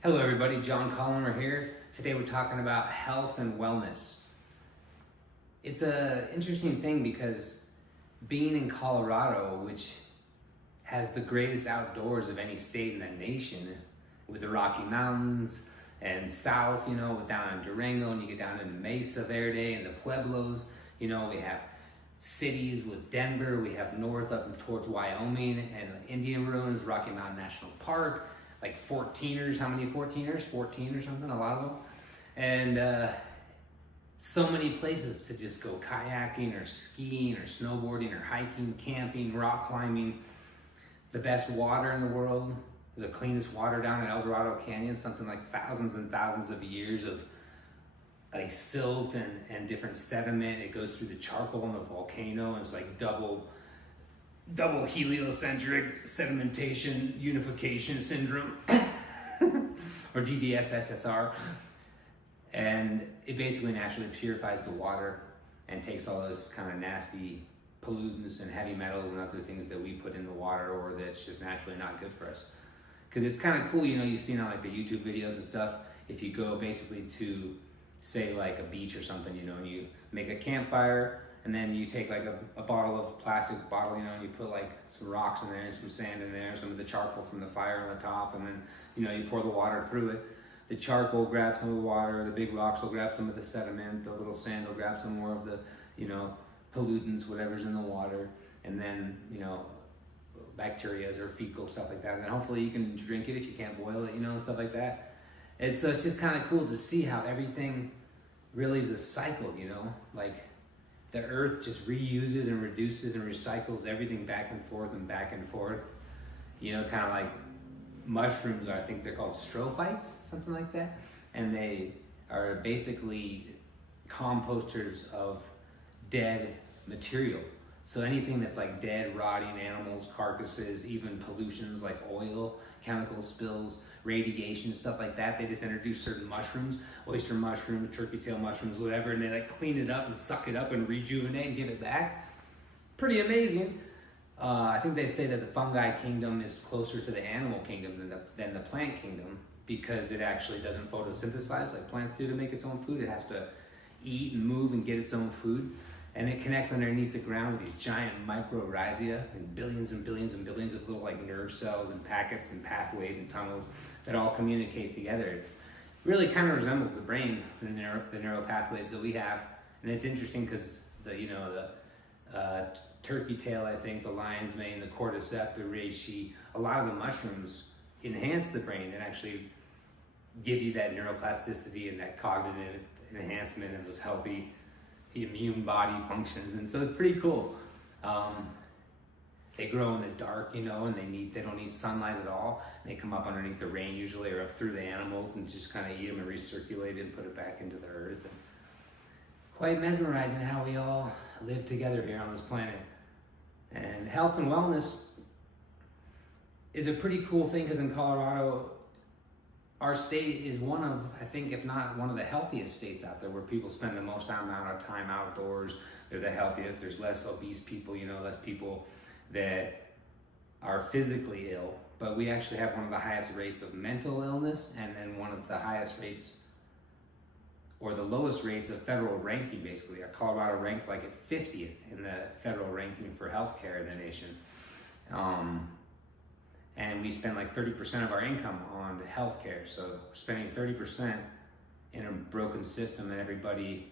Hello everybody, John Colliner here. Today we're talking about health and wellness. It's an interesting thing because being in Colorado, which has the greatest outdoors of any state in the nation, with the Rocky Mountains and south, down in Durango, and you get down in Mesa Verde and the Pueblos, we have cities with Denver, we have north up towards Wyoming and Indian Ruins, Rocky Mountain National Park, like 14ers, how many 14ers? 14 or something, a lot of them. And so many places to just go kayaking or skiing or snowboarding or hiking, camping, rock climbing. The best water in the world, the cleanest water down in El Dorado Canyon, something like thousands and thousands of years of like silt and different sediment. It goes through the charcoal in the volcano, and it's like double heliocentric sedimentation unification syndrome or GDSSSR, and it basically naturally purifies the water and takes all those kind of nasty pollutants and heavy metals and other things that we put in the water or that's just naturally not good for us. Because it's kind of cool, you've seen on like the YouTube videos and stuff, if you go basically to say like a beach or something, and you make a campfire, and then you take like a bottle of plastic bottle, and you put like some rocks in there and some sand in there, some of the charcoal from the fire on the top, and then you pour the water through it. The charcoal grabs some of the water, the big rocks will grab some of the sediment, the little sand will grab some more of the pollutants, whatever's in the water, and then bacteria or fecal stuff like that. And then hopefully you can drink it if you can't boil it, and stuff like that. It's just kind of cool to see how everything really is a cycle, like the earth just reuses and reduces and recycles everything back and forth and back and forth. Kind of like mushrooms, I think they're called strophites, something like that. And they are basically composters of dead material. So anything that's like dead, rotting animals, carcasses, even pollutions like oil, chemical spills, radiation, stuff like that, they just introduce certain mushrooms, oyster mushrooms, turkey tail mushrooms, whatever, and they like clean it up and suck it up and rejuvenate and give it back. Pretty amazing. I think they say that the fungi kingdom is closer to the animal kingdom than the plant kingdom, because it actually doesn't photosynthesize like plants do to make its own food. It has to eat and move and get its own food. And it connects underneath the ground with these giant mycorrhizae and billions and billions and billions of little like nerve cells and packets and pathways and tunnels that all communicate together. It really kind of resembles the brain, the neural pathways that we have. And it's interesting because the turkey tail, I think, the lion's mane, the cordyceps, the reishi, a lot of the mushrooms enhance the brain and actually give you that neuroplasticity and that cognitive enhancement and those healthy immune body functions. And so it's pretty cool. They grow in the dark, and they don't need sunlight at all. They come up underneath the rain usually, or up through the animals, and just kind of eat them and recirculate it and put it back into the earth. And quite mesmerizing how we all live together here on this planet. And health and wellness is a pretty cool thing, because in Colorado, our state is one of, I think, if not one of the healthiest states out there, where people spend the most amount of time outdoors. They're the healthiest. There's less obese people, less people that are physically ill. But we actually have one of the highest rates of mental illness, and then one of the highest rates, or the lowest rates of federal ranking, basically. Colorado ranks like at 50th in the federal ranking for healthcare in the nation. And we spend like 30% of our income on healthcare. So spending 30% in a broken system, and everybody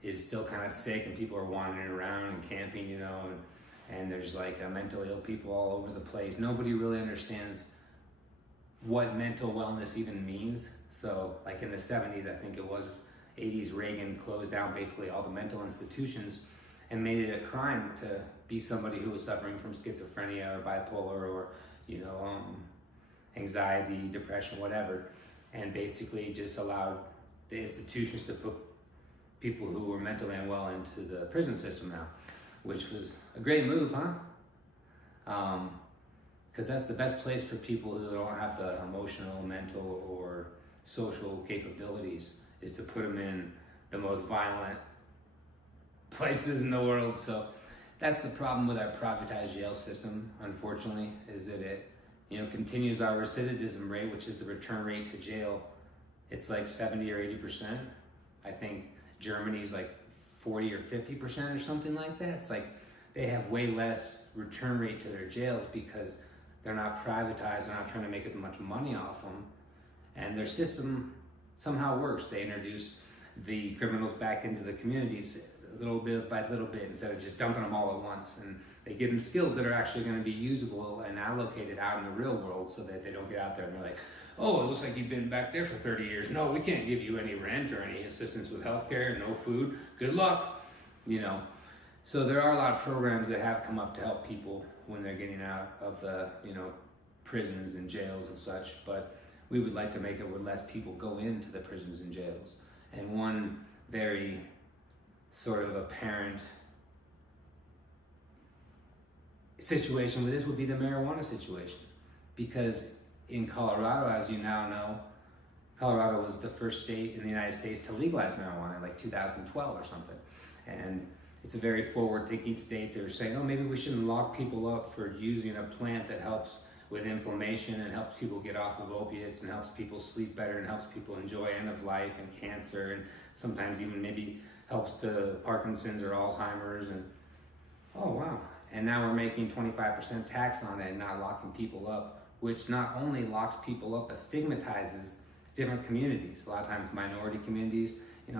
is still kind of sick, and people are wandering around and camping, and there's like mentally ill people all over the place. Nobody really understands what mental wellness even means. So like in the 70s, I think it was, 80s, Reagan closed down basically all the mental institutions and made it a crime to be somebody who was suffering from schizophrenia or bipolar or anxiety, depression, whatever, and basically just allowed the institutions to put people who were mentally unwell into the prison system now, which was a great move, huh? Because that's the best place for people who don't have the emotional, mental, or social capabilities, is to put them in the most violent places in the world. So that's the problem with our privatized jail system, unfortunately, is that it continues our recidivism rate, which is the return rate to jail. It's like 70 or 80%. I think Germany's like 40 or 50% or something like that. It's like they have way less return rate to their jails because they're not privatized, they're not trying to make as much money off them. And their system somehow works. They introduce the criminals back into the communities little bit by little bit instead of just dumping them all at once. And they give them skills that are actually going to be usable and allocated out in the real world so that they don't get out there and they're like, oh, it looks like you've been back there for 30 years. No, we can't give you any rent or any assistance with healthcare, no food. Good luck. So there are a lot of programs that have come up to help people when they're getting out of the, prisons and jails and such, but we would like to make it where less people go into the prisons and jails. And one very sort of apparent situation with this would be the marijuana situation. Because in Colorado, as you now know, Colorado was the first state in the United States to legalize marijuana in like 2012 or something. And it's a very forward-thinking state. They were saying, oh, maybe we shouldn't lock people up for using a plant that helps with inflammation and helps people get off of opiates and helps people sleep better and helps people enjoy end of life and cancer and sometimes even maybe helps to Parkinson's or Alzheimer's. And oh, wow. And now we're making 25% tax on it and not locking people up, which not only locks people up, but stigmatizes different communities. A lot of times minority communities,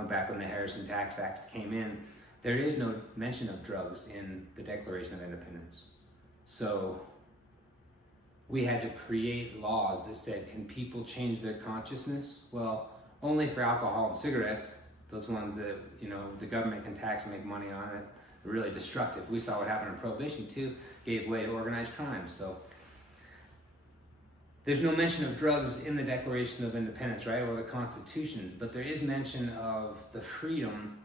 back when the Harrison Tax Act came in, there is no mention of drugs in the Declaration of Independence. So we had to create laws that said, can people change their consciousness? Well, only for alcohol and cigarettes, those ones that, the government can tax and make money on it, are really destructive. We saw what happened in Prohibition too, gave way to organized crime. So there's no mention of drugs in the Declaration of Independence, right, or the Constitution, but there is mention of the freedom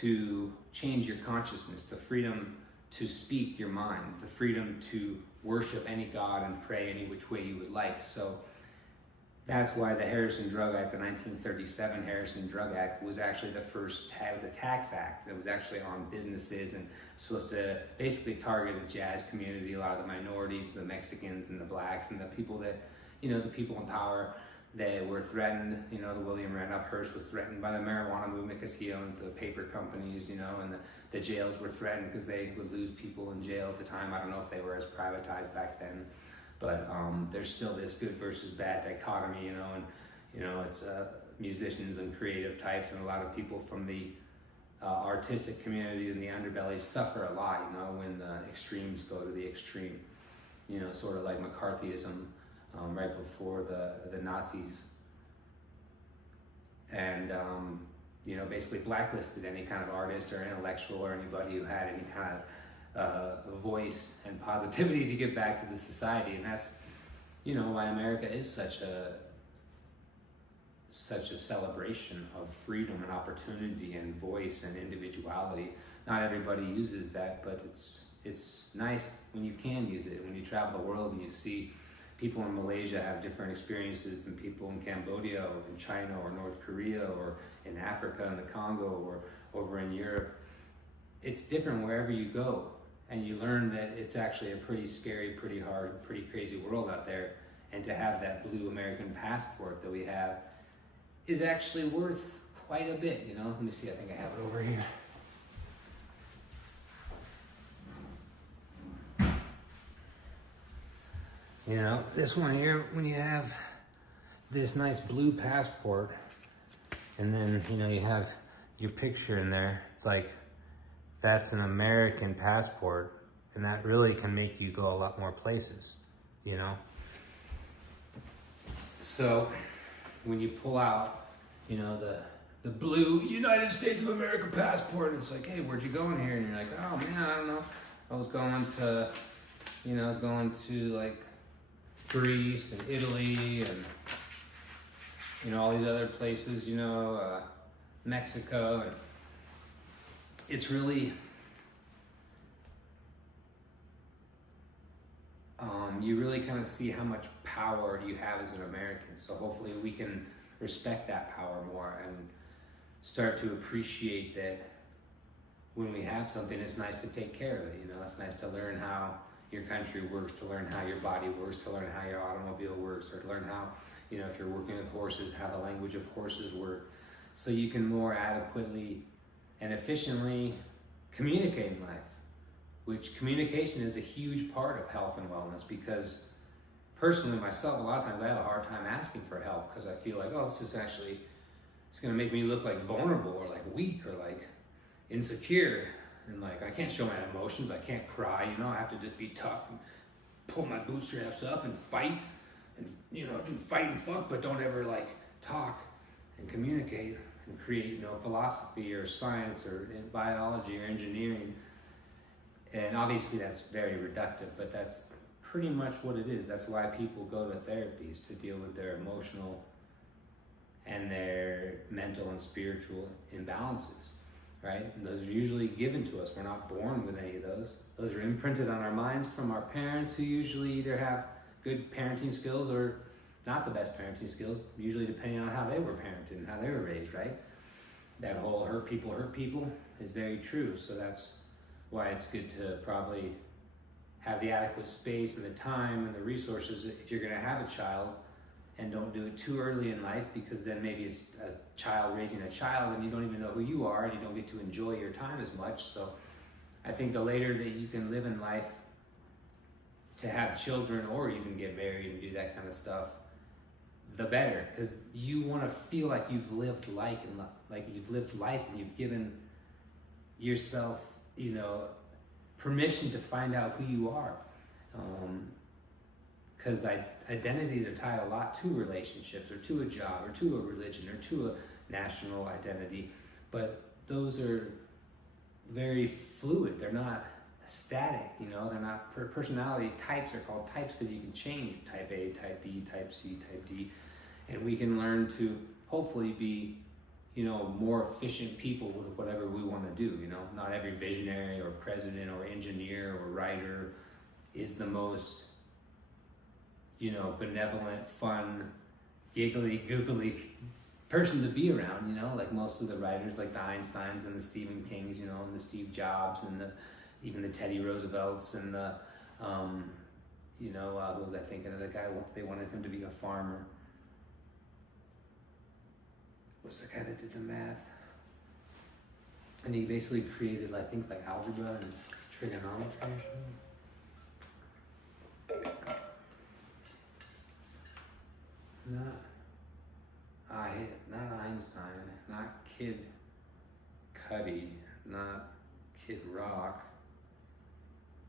to change your consciousness, the freedom to speak your mind, the freedom to worship any God and pray any which way you would like. So that's why the Harrison Drug Act, the 1937 Harrison Drug Act, was actually the first, it was a tax act. It was actually on businesses and supposed to basically target the jazz community, a lot of the minorities, the Mexicans and the blacks and the people that, the people in power. They were threatened, the William Randolph Hearst was threatened by the marijuana movement because he owned the paper companies, and the jails were threatened because they would lose people in jail at the time. I don't know if they were as privatized back then, but there's still this good versus bad dichotomy, and it's musicians and creative types, and a lot of people from the artistic communities and the underbellies suffer a lot, when the extremes go to the extreme, sort of like McCarthyism. Right before the Nazis, and basically blacklisted any kind of artist or intellectual or anybody who had any kind of voice and positivity to give back to the society. And that's why America is such a celebration of freedom and opportunity and voice and individuality. Not everybody uses that, but it's nice when you can use it. When you travel the world and you see people in Malaysia have different experiences than people in Cambodia or in China or North Korea or in Africa and the Congo or over in Europe. It's different wherever you go, and you learn that it's actually a pretty scary, pretty hard, pretty crazy world out there. And to have that blue American passport that we have is actually worth quite a bit, Let me see, I think I have it over here. This one here, when you have this nice blue passport, and then, you have your picture in there, it's like, that's an American passport, and that really can make you go a lot more places, So, when you pull out, the blue United States of America passport, it's like, hey, where'd you go in here? And you're like, oh man, I don't know. I was going to like Greece and Italy and all these other places, Mexico, and it's really you really kind of see how much power you have as an American. So hopefully we can respect that power more and start to appreciate that when we have something, it's nice to take care of it. It's nice to learn how your country works, to learn how your body works, to learn how your automobile works, or to learn how, if you're working with horses, how the language of horses work, so you can more adequately and efficiently communicate in life, which communication is a huge part of health and wellness, because personally myself, a lot of times I have a hard time asking for help because I feel like, oh, this is actually, it's going to make me look like vulnerable or like weak or like insecure, and like I can't show my emotions, I can't cry, I have to just be tough and pull my bootstraps up and fight and do fight and fuck, but don't ever like talk and communicate and create philosophy or science or biology or engineering. And obviously that's very reductive, but that's pretty much what it is. That's why people go to therapies, to deal with their emotional and their mental and spiritual imbalances, right? And those are usually given to us. We're not born with any of those. Those are imprinted on our minds from our parents, who usually either have good parenting skills or not the best parenting skills, usually depending on how they were parented and how they were raised, right? That whole hurt people is very true. So that's why it's good to probably have the adequate space and the time and the resources if you're going to have a child, and don't do it too early in life, because then maybe it's a child raising a child and you don't even know who you are and you don't get to enjoy your time as much. So I think the later that you can live in life to have children or even get married and do that kind of stuff, the better, because you want to feel like you've lived life and you've given yourself, permission to find out who you are. Because identities are tied a lot to relationships or to a job or to a religion or to a national identity, but those are very fluid. They're not static, they're not personality types are called types because you can change type A, type B, type C, type D, and we can learn to hopefully be more efficient people with whatever we want to do. Not every visionary or president or engineer or writer is the most benevolent, fun, giggly, googly person to be around, like most of the writers, like the Einsteins and the Stephen Kings, and the Steve Jobs and even the Teddy Roosevelts and the, who was I thinking of, the guy, they wanted him to be a farmer. What's the guy that did the math? And he basically created, I think, like algebra and trigonometry or something. Not Einstein, not Kid Cudi, not Kid Rock.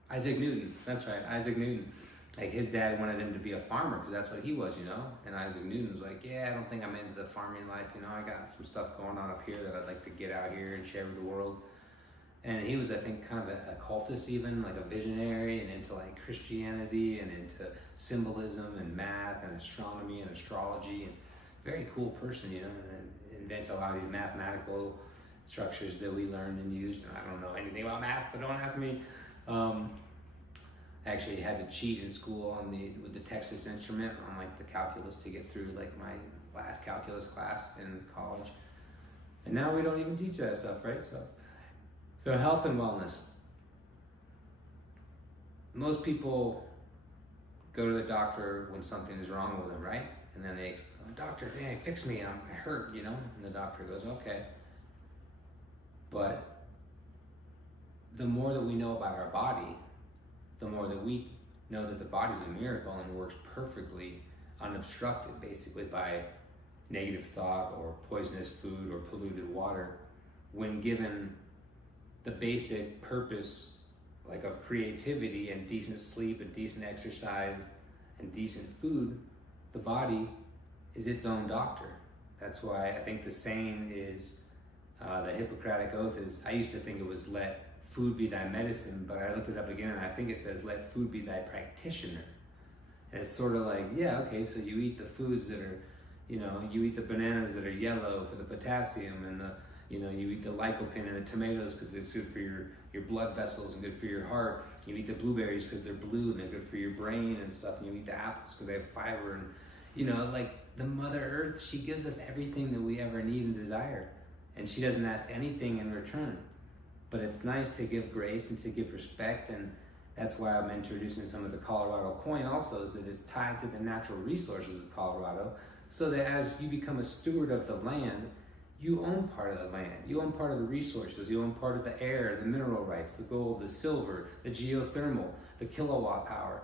Isaac Newton, that's right, Isaac Newton. Like his dad wanted him to be a farmer because that's what he was, And Isaac Newton's like, yeah, I don't think I'm into the farming life, I got some stuff going on up here that I'd like to get out here and share with the world. And he was, I think, kind of a cultist even, like a visionary, and into like Christianity and into symbolism and math and astronomy and astrology, and very cool person, and invented a lot of these mathematical structures that we learned and used. And I don't know anything about math, so don't ask me. Actually had to cheat in school with the Texas Instrument on like the calculus to get through like my last calculus class in college. And now we don't even teach that stuff, right? So health and wellness. Most people go to the doctor when something is wrong with them, right? And then they, doctor, hey, fix me, I hurt, And the doctor goes, okay. But the more that we know about our body, the more that we know that the body's a miracle and works perfectly unobstructed, basically by negative thought or poisonous food or polluted water. When given the basic purpose, like of creativity and decent sleep and decent exercise and decent food, the body is its own doctor. That's why I think the saying is, the Hippocratic Oath is, I used to think it was let food be thy medicine, but I looked it up again and I think it says let food be thy practitioner. And it's sort of like, yeah, okay, so you eat the foods that are, you eat the bananas that are yellow for the potassium, and you eat the lycopene and the tomatoes because it's good for your blood vessels and good for your heart. You eat the blueberries because they're blue and they're good for your brain and stuff, and you eat the apples because they have fiber. And like the Mother Earth, she gives us everything that we ever need and desire, and she doesn't ask anything in return. But it's nice to give grace and to give respect That's why I'm introducing some of the Colorado coin also, is that it's tied to the natural resources of Colorado, so that as you become a steward of the land, you own part of the land, you own part of the resources, you own part of the air, the mineral rights, the gold, the silver, the geothermal, the kilowatt power.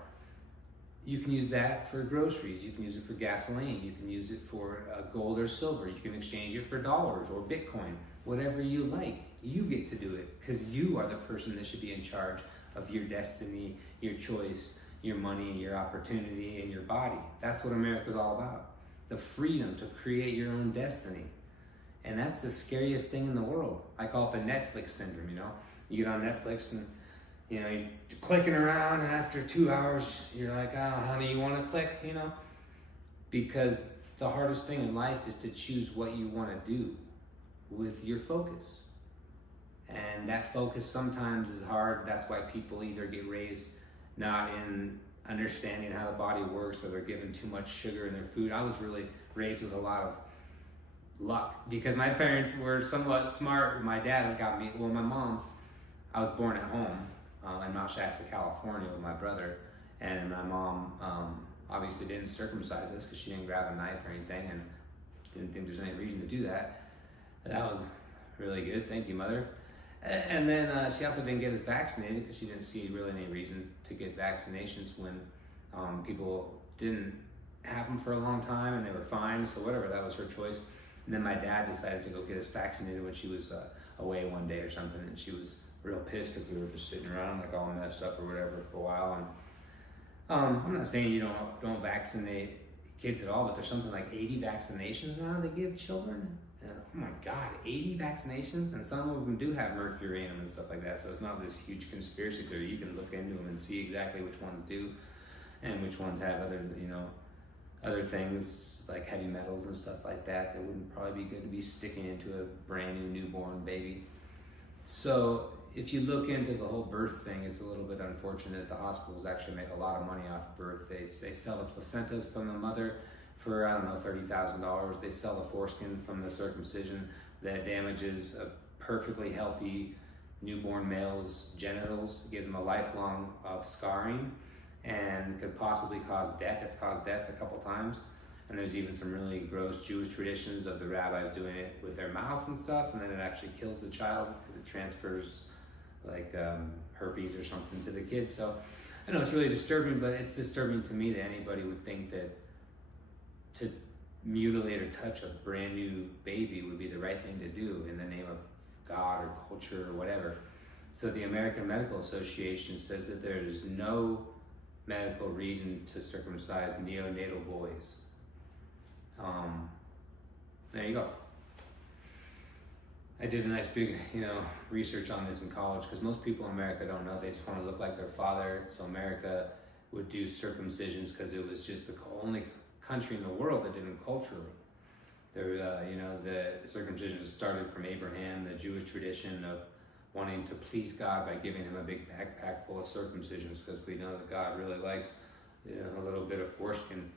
You can use that for groceries, you can use it for gasoline, you can use it for gold or silver, you can exchange it for dollars or Bitcoin, whatever you like. You get to do it because you are the person that should be in charge of your destiny, your choice, your money, your opportunity, and your body. That's what America's all about. The freedom to create your own destiny. And that's the scariest thing in the world. I call it the Netflix syndrome, you know? You get on Netflix and, you know, you're clicking around, and after 2 hours, you're like, oh, honey, you want to click, you know? Because the hardest thing in life is to choose what you want to do with your focus. And that focus sometimes is hard. That's why people either get raised not in understanding how the body works, or they're given too much sugar in their food. I was really raised with a lot of luck because my parents were somewhat smart. My dad got me, well, my mom, I was born at home in Mount Shasta, California with my brother, and my mom obviously didn't circumcise us because she didn't grab a knife or anything, and didn't think there's any reason to do that. That was really good. Thank you, Mother. And then she also didn't get us vaccinated because she didn't see really any reason to get vaccinations when people didn't have them for a long time and they were fine. So whatever, that was her choice. And then my dad decided to go get us vaccinated when she was away one day or something, and she was real pissed because we were just sitting around like all messed up or whatever for a while. And I'm not saying you don't vaccinate kids at all, but there's something like 80 vaccinations now they give children. And, oh my God, 80 vaccinations? And some of them do have mercury in them and stuff like that, so it's not this huge conspiracy theory. You can look into them and see exactly which ones do and which ones have other things like heavy metals and stuff like that that wouldn't probably be good to be sticking into a brand new newborn baby. So if you look into the whole birth thing, it's a little bit unfortunate. The hospitals actually make a lot of money off birth. They sell the placentas from the mother for, I don't know, $30,000. They sell the foreskin from the circumcision that damages a perfectly healthy newborn male's genitals. It gives them a lifelong of scarring and could possibly cause death. It's caused death a couple times. And there's even some really gross Jewish traditions of the rabbis doing it with their mouth and stuff, and then it actually kills the child because it transfers like herpes or something to the kid. So I know it's really disturbing, but it's disturbing to me that anybody would think that to mutilate or touch a brand new baby would be the right thing to do in the name of God or culture or whatever. So the American Medical Association says that there is no medical reason to circumcise neonatal boys. There you go. I did a nice big, research on this in college because most people in America don't know. They just want to look like their father. So America would do circumcisions because it was just the only country in the world that didn't culturally. There, the circumcision started from Abraham, the Jewish tradition of wanting to please God by giving him a big backpack full of circumcisions because we know that God really likes a little bit of foreskin.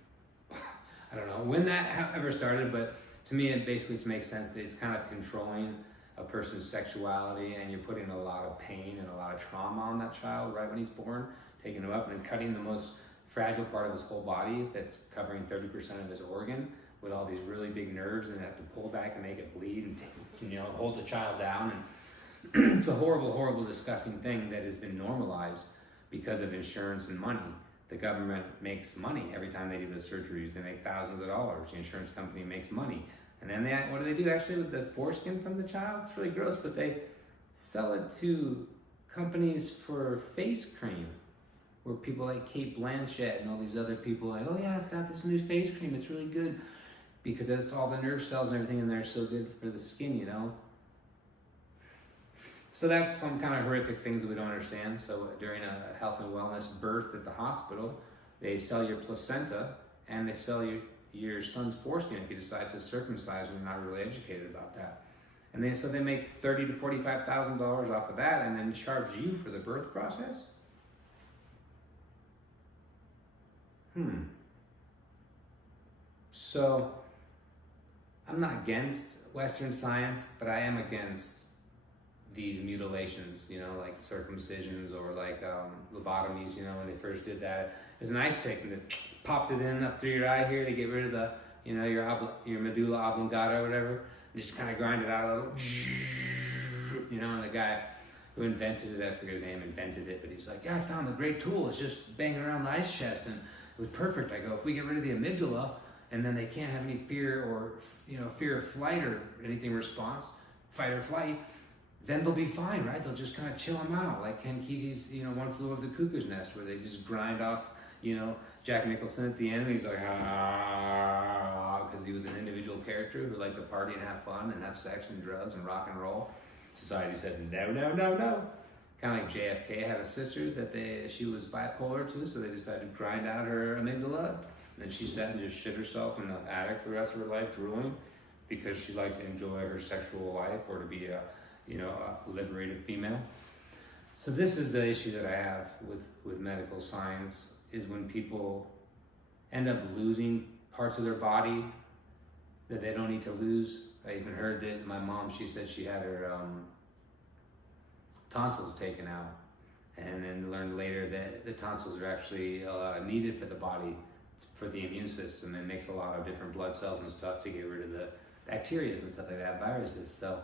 I don't know when that ever started, but to me it basically makes sense that it's kind of controlling a person's sexuality, and you're putting a lot of pain and a lot of trauma on that child right when he's born, taking him up and cutting the most fragile part of his whole body that's covering 30% of his organ with all these really big nerves, and they have to pull back and make it bleed and hold the child down. And it's a horrible, horrible, disgusting thing that has been normalized because of insurance and money. The government makes money every time they do the surgeries. They make thousands of dollars. The insurance company makes money. And then what do they do actually with the foreskin from the child? It's really gross, but they sell it to companies for face cream, where people like Kate Blanchett and all these other people like, oh yeah, I've got this new face cream. It's really good because it's all the nerve cells and everything in there is so good for the skin, So that's some kind of horrific things that we don't understand. So during a health and wellness birth at the hospital, they sell your placenta and they sell your son's foreskin if you decide to circumcise and you're not really educated about that. And they make $30,000 to $45,000 off of that and then charge you for the birth process? So I'm not against Western science, but I am against these mutilations, like circumcisions or like lobotomies, when they first did that. There's an ice pick and just popped it in up through your eye here to get rid of the, your medulla oblongata or whatever. And just kind of grind it out a little, and the guy who invented it, I forget his name, invented it, but he's like, yeah, I found a great tool. It's just banging around the ice chest, and it was perfect. I go, if we get rid of the amygdala, and then they can't have any fear or, fear of flight or anything response, fight or flight, then they'll be fine, right? They'll just kind of chill them out, like Ken Kesey's, One Flew Over the Cuckoo's Nest, where they just grind off, Jack Nicholson at the end, and he's like, because he was an individual character who liked to party and have fun and have sex and drugs and rock and roll. Society said, no, no, no, no. Kind of like JFK had a sister that she was bipolar too, so they decided to grind out her amygdala. And then she sat and just shit herself in the attic for the rest of her life, drooling, because she liked to enjoy her sexual life or to be a liberated female. So this is the issue that I have with medical science, is when people end up losing parts of their body that they don't need to lose. I even heard that my mom, she said she had her tonsils taken out, and then learned later that the tonsils are actually needed for the body, for the immune system, and makes a lot of different blood cells and stuff to get rid of the bacteria and stuff like that, viruses. So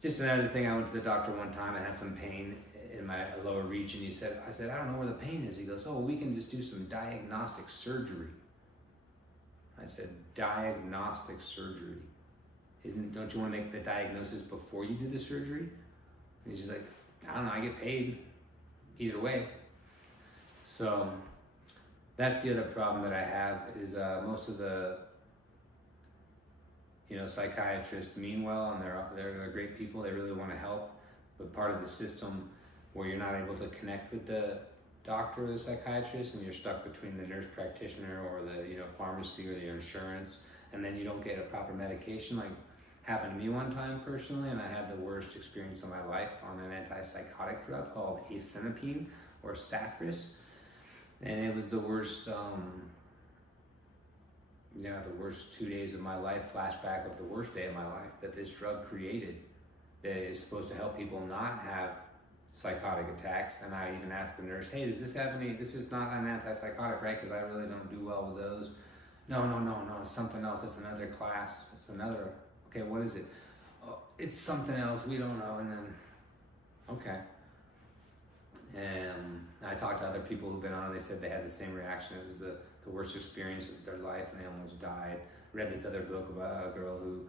just another thing, I went to the doctor one time, I had some pain in my lower region. I said, I don't know where the pain is. He goes, oh, well, we can just do some diagnostic surgery. I said, diagnostic surgery? Don't you want to make the diagnosis before you do the surgery? And he's just like, I don't know, I get paid either way. So that's the other problem that I have, is most of the psychiatrists mean well, and they're great people. They really want to help, but part of the system where you're not able to connect with the doctor or the psychiatrist, and you're stuck between the nurse practitioner or the pharmacy or the insurance, and then you don't get a proper medication. Like happened to me one time personally, and I had the worst experience of my life on an antipsychotic drug called acenapine or Safris, and it was the worst. The worst 2 days of my life, flashback of the worst day of my life that this drug created, that is supposed to help people not have psychotic attacks. And I even asked the nurse, hey, does this have any, this is not an antipsychotic, right? Because I really don't do well with those. No, it's something else. It's another class. It's another, okay, what is it? Oh, it's something else. We don't know. And then, okay. And I talked to other people who've been on it. They said they had the same reaction. It was the worst experience of their life, and they almost died. Read this other book about a girl who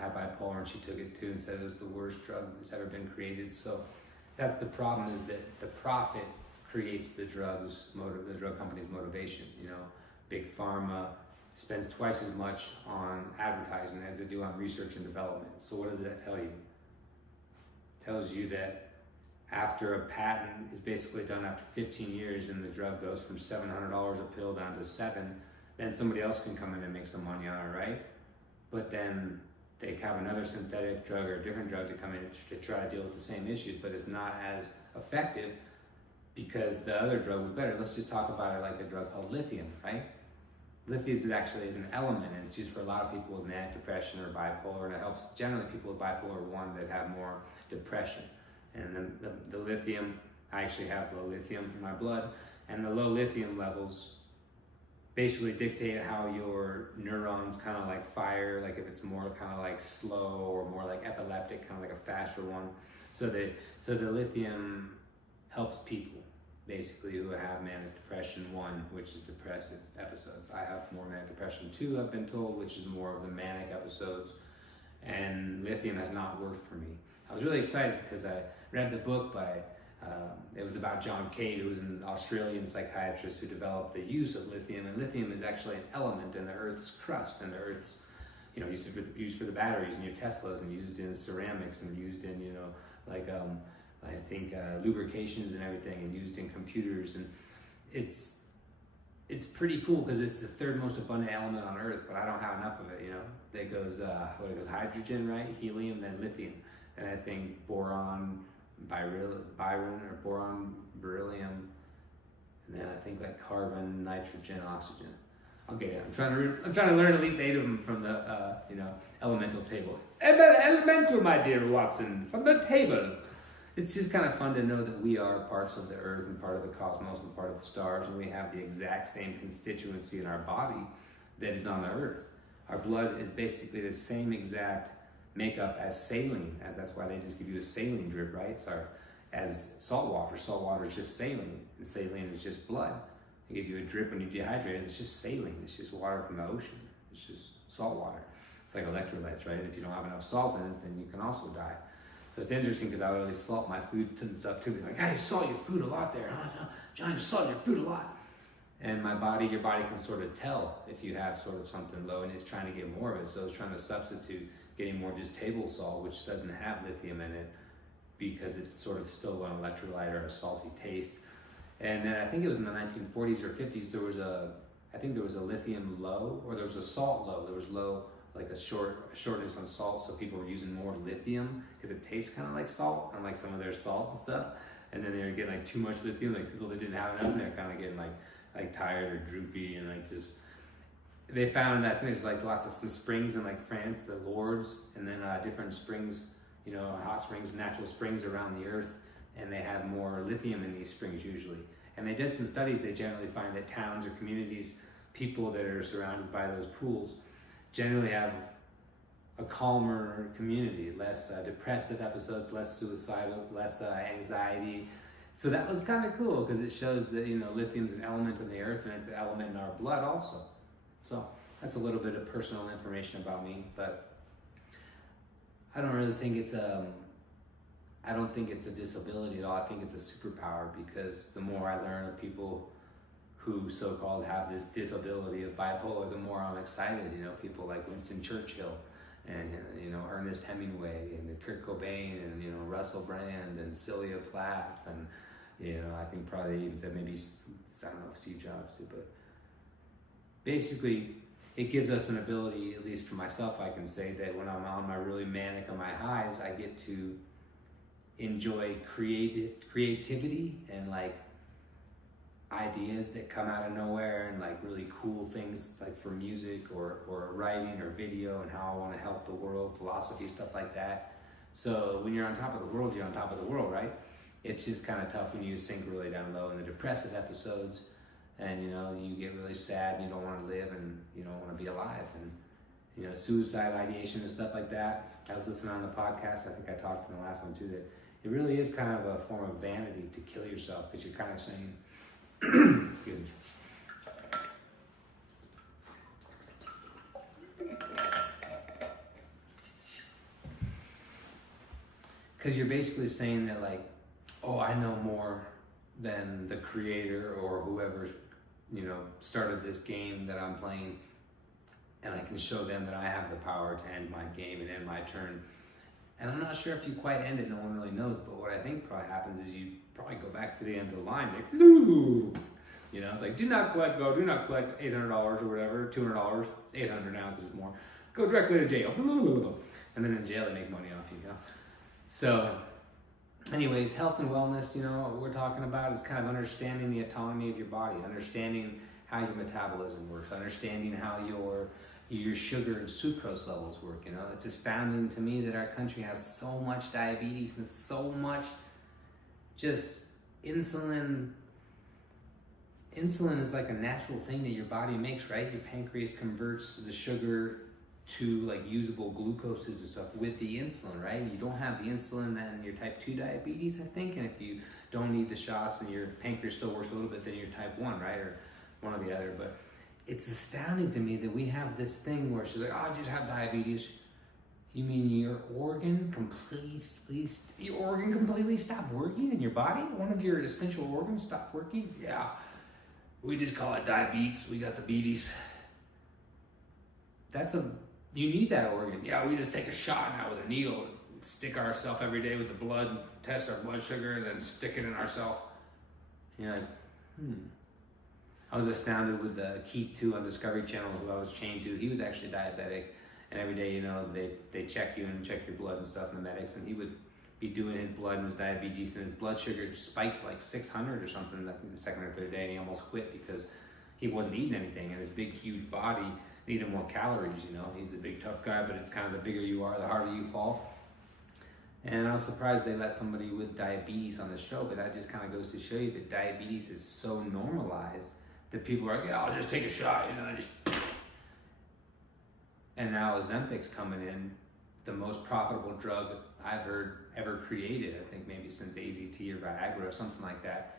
had bipolar, and she took it too and said it was the worst drug that's ever been created. So that's the problem, is that the profit creates the drug company's motivation. Big pharma spends twice as much on advertising as they do on research and development. So what does that tell you? It tells you that after a patent is basically done after 15 years and the drug goes from $700 a pill down to $7, then somebody else can come in and make some money on it, right? But then they have another synthetic drug or a different drug to come in to try to deal with the same issues, but it's not as effective because the other drug was better. Let's just talk about it like a drug called lithium, right? Lithium actually is an element, and it's used for a lot of people with manic depression or bipolar, and it helps generally people with bipolar 1 that have more depression. And then the lithium, I actually have low lithium in my blood, and the low lithium levels basically dictate how your neurons kind of like fire, like if it's more kind of like slow or more like epileptic, kind of like a faster one. So the lithium helps people basically who have manic depression 1, which is depressive episodes. I have more manic depression 2, I've been told, which is more of the manic episodes, and lithium has not worked for me. I was really excited because I read the book by, it was about John Cade, who was an Australian psychiatrist who developed the use of lithium, and lithium is actually an element in the Earth's crust, and the Earth's, used for the batteries in your Teslas, and used in ceramics, and used in, I think lubrications and everything, and used in computers, and it's pretty cool because it's the third most abundant element on Earth, but I don't have enough of it. That goes hydrogen, right? Helium, then lithium. And I think boron, or boron, beryllium, and then I think like carbon, nitrogen, oxygen. I'll get it. I'm trying to learn at least 8 of them from the elemental table. Elemental, my dear Watson, from the table. It's just kind of fun to know that we are parts of the earth and part of the cosmos and part of the stars, and we have the exact same constituency in our body that is on the earth. Our blood is basically the same exact makeup as saline, that's why they just give you a saline drip, right? As salt water. Salt water is just saline, and saline is just blood. They give you a drip when you're dehydrated. It's just saline. It's just water from the ocean. It's just salt water. It's like electrolytes, right? If you don't have enough salt in it, then you can also die. So it's interesting because I would always salt my food and stuff too. Be like, you salt your food a lot there, huh? John, you salt your food a lot. And your body can sort of tell if you have sort of something low and it's trying to get more of it. So it's trying to substitute getting more just table salt, which doesn't have lithium in it because it's sort of still an electrolyte or a salty taste. And then I think it was in the 1940s or 50s, there was a lithium low, or there was a salt low. There was low, like a shortness on salt, so people were using more lithium because it tastes kind of like salt, unlike some of their salt and stuff. And then they were getting like too much lithium, like people that didn't have enough, they're kind of getting like tired or droopy and like just. They found, I think there's like lots of some springs in like France, the Lourdes, and then different springs, hot springs, natural springs around the earth, and they have more lithium in these springs usually. And they did some studies, they generally find that towns or communities, people that are surrounded by those pools, generally have a calmer community, less depressive episodes, less suicidal, less anxiety. So that was kind of cool because it shows that, lithium's an element in the earth and it's an element in our blood also. So that's a little bit of personal information about me, but I don't really think it's a disability at all. I think it's a superpower because the more I learn of people who so-called have this disability of bipolar, the more I'm excited. People like Winston Churchill and Ernest Hemingway and Kurt Cobain and Russell Brand and Sylvia Plath and I think probably even said maybe I don't know if Steve Jobs did, but basically it gives us an ability, at least for myself, I can say that when I'm on my really manic or my highs, I get to enjoy creativity and like ideas that come out of nowhere and like really cool things like for music or writing or video and how I want to help the world, philosophy, stuff like that. So when you're on top of the world, you're on top of the world, right? It's just kind of tough when you sink really down low in the depressive episodes and you get really sad and you don't want to live and you don't want to be alive and suicide ideation and stuff like that. I was listening on the podcast, I think I talked in the last one too, that it really is kind of a form of vanity to kill yourself because you're kind of saying, excuse me. Because you're basically saying that like, oh, I know more than the creator or whoever, started this game that I'm playing, and I can show them that I have the power to end my game and end my turn. And I'm not sure if you quite end it, no one really knows, but what I think probably happens is you probably go back to the end of the line, like, ooh. It's like, do not collect $800 or whatever, $200, $800 now because it's more. Go directly to jail. And then in jail they make money off you, So, anyways, health and wellness, what we're talking about is kind of understanding the autonomy of your body, understanding how your metabolism works, understanding how your sugar and sucrose levels work. It's astounding to me that our country has so much diabetes and so much just insulin. Insulin is like a natural thing that your body makes, right? Your pancreas converts the sugar to like usable glucoses and stuff with the insulin, right? You don't have the insulin then you're type 2 diabetes, I think, and if you don't need the shots and your pancreas still works a little bit, then you're type 1, right? Or one or the other. But it's astounding to me that we have this thing where she's like, oh, I just have diabetes. You mean your organ completely stopped working in your body? One of your essential organs stopped working? Yeah. We just call it diabetes. We got the beaties. You need that organ. Yeah, we just take a shot now with a needle and stick ourselves every day with the blood, test our blood sugar, and then stick it in ourselves. I was astounded with Keith too on Discovery Channel, who I was chained to. He was actually diabetic, and every day, they check you and check your blood and stuff, and the medics, and he would be doing his blood and his diabetes, and his blood sugar spiked like 600 or something, I think the second or third day, and he almost quit because he wasn't eating anything, and his big, huge body needed more calories, you know. He's the big, tough guy, but it's kind of the bigger you are, the harder you fall. And I was surprised they let somebody with diabetes on the show, but that just kind of goes to show you that diabetes is so normalized that people are like, yeah, I'll just take a shot, you know, just. And now Ozempic's coming in, the most profitable drug I've heard ever created, I think maybe since AZT or Viagra or something like that.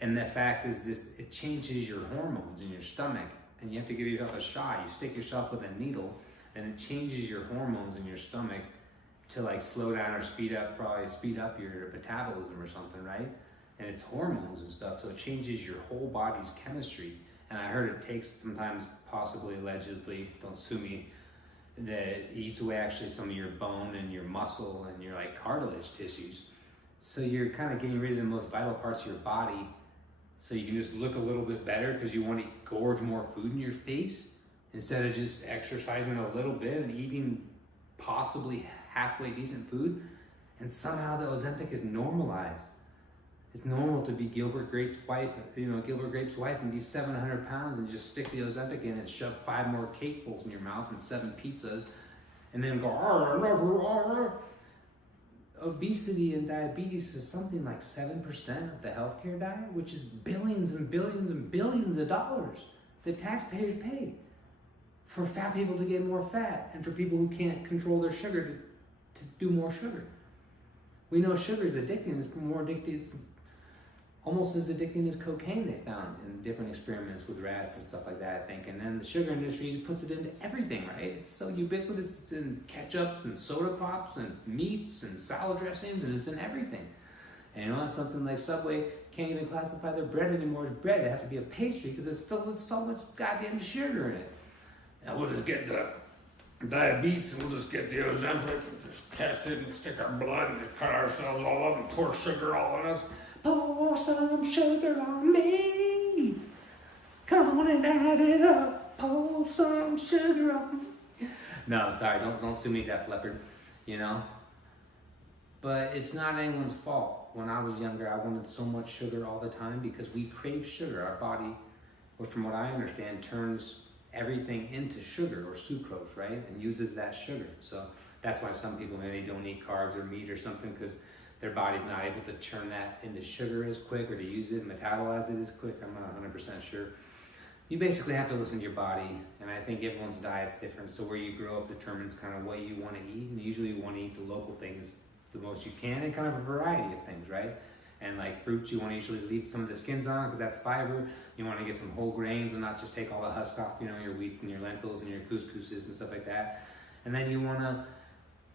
And the fact is this, it changes your hormones in your stomach, and you have to give yourself a shot. You stick yourself with a needle, and it changes your hormones in your stomach to like slow down or speed up, probably speed up your metabolism or something, right? And it's hormones and stuff, so it changes your whole body's chemistry. And I heard it takes sometimes, possibly, allegedly, don't sue me, that it eats away actually some of your bone and your muscle and your like cartilage tissues. So you're kind of getting rid of the most vital parts of your body, so you can just look a little bit better because you want to gorge more food in your face instead of just exercising a little bit and eating possibly halfway decent food. And somehow the Ozempic is normalized. It's normal to be Gilbert Grape's wife, you know, Gilbert Grape's wife, and be 700 pounds and just stick the Ozempic in and shove 5 more cakefuls in your mouth and 7 pizzas, and then go, arr, arr, arr. Obesity and diabetes is something like 7% of the healthcare diet, which is billions and billions and billions of dollars that taxpayers pay for fat people to get more fat and for people who can't control their sugar to do more sugar. We know sugar is addicting. It's more addictive. It's almost as addicting as cocaine, they found in different experiments with rats and stuff like that, I think. And then the sugar industry puts it into everything, right? It's so ubiquitous. It's in ketchups and soda pops and meats and salad dressings, and it's in everything. And you know, something like Subway can't even classify their bread anymore as bread. It has to be a pastry because it's filled with so much goddamn sugar in it. And we'll just get the diabetes and we'll just get the Ozempic and just test it and stick our blood and just cut ourselves all up and pour sugar all on us. Pour some sugar on me. Come on and add it up. Pour some sugar on me. No, sorry, don't sue me, Def Leppard, you know. But it's not anyone's fault. When I was younger, I wanted so much sugar all the time because we crave sugar. Our body, well, from what I understand, turns everything into sugar or sucrose, right? And uses that sugar. So that's why some people maybe don't eat carbs or meat or something, because their body's not able to turn that into sugar as quick or to use it, metabolize it as quick. I'm not 100% sure. You basically have to listen to your body, and I think everyone's diet's different. So where you grow up determines kind of what you want to eat, and usually you want to eat the local things the most you can, and kind of a variety of things, right? And like fruits, you want to usually leave some of the skins on because that's fiber. You want to get some whole grains and not just take all the husk off, you know, your wheats and your lentils and your couscouses and stuff like that. And then you want to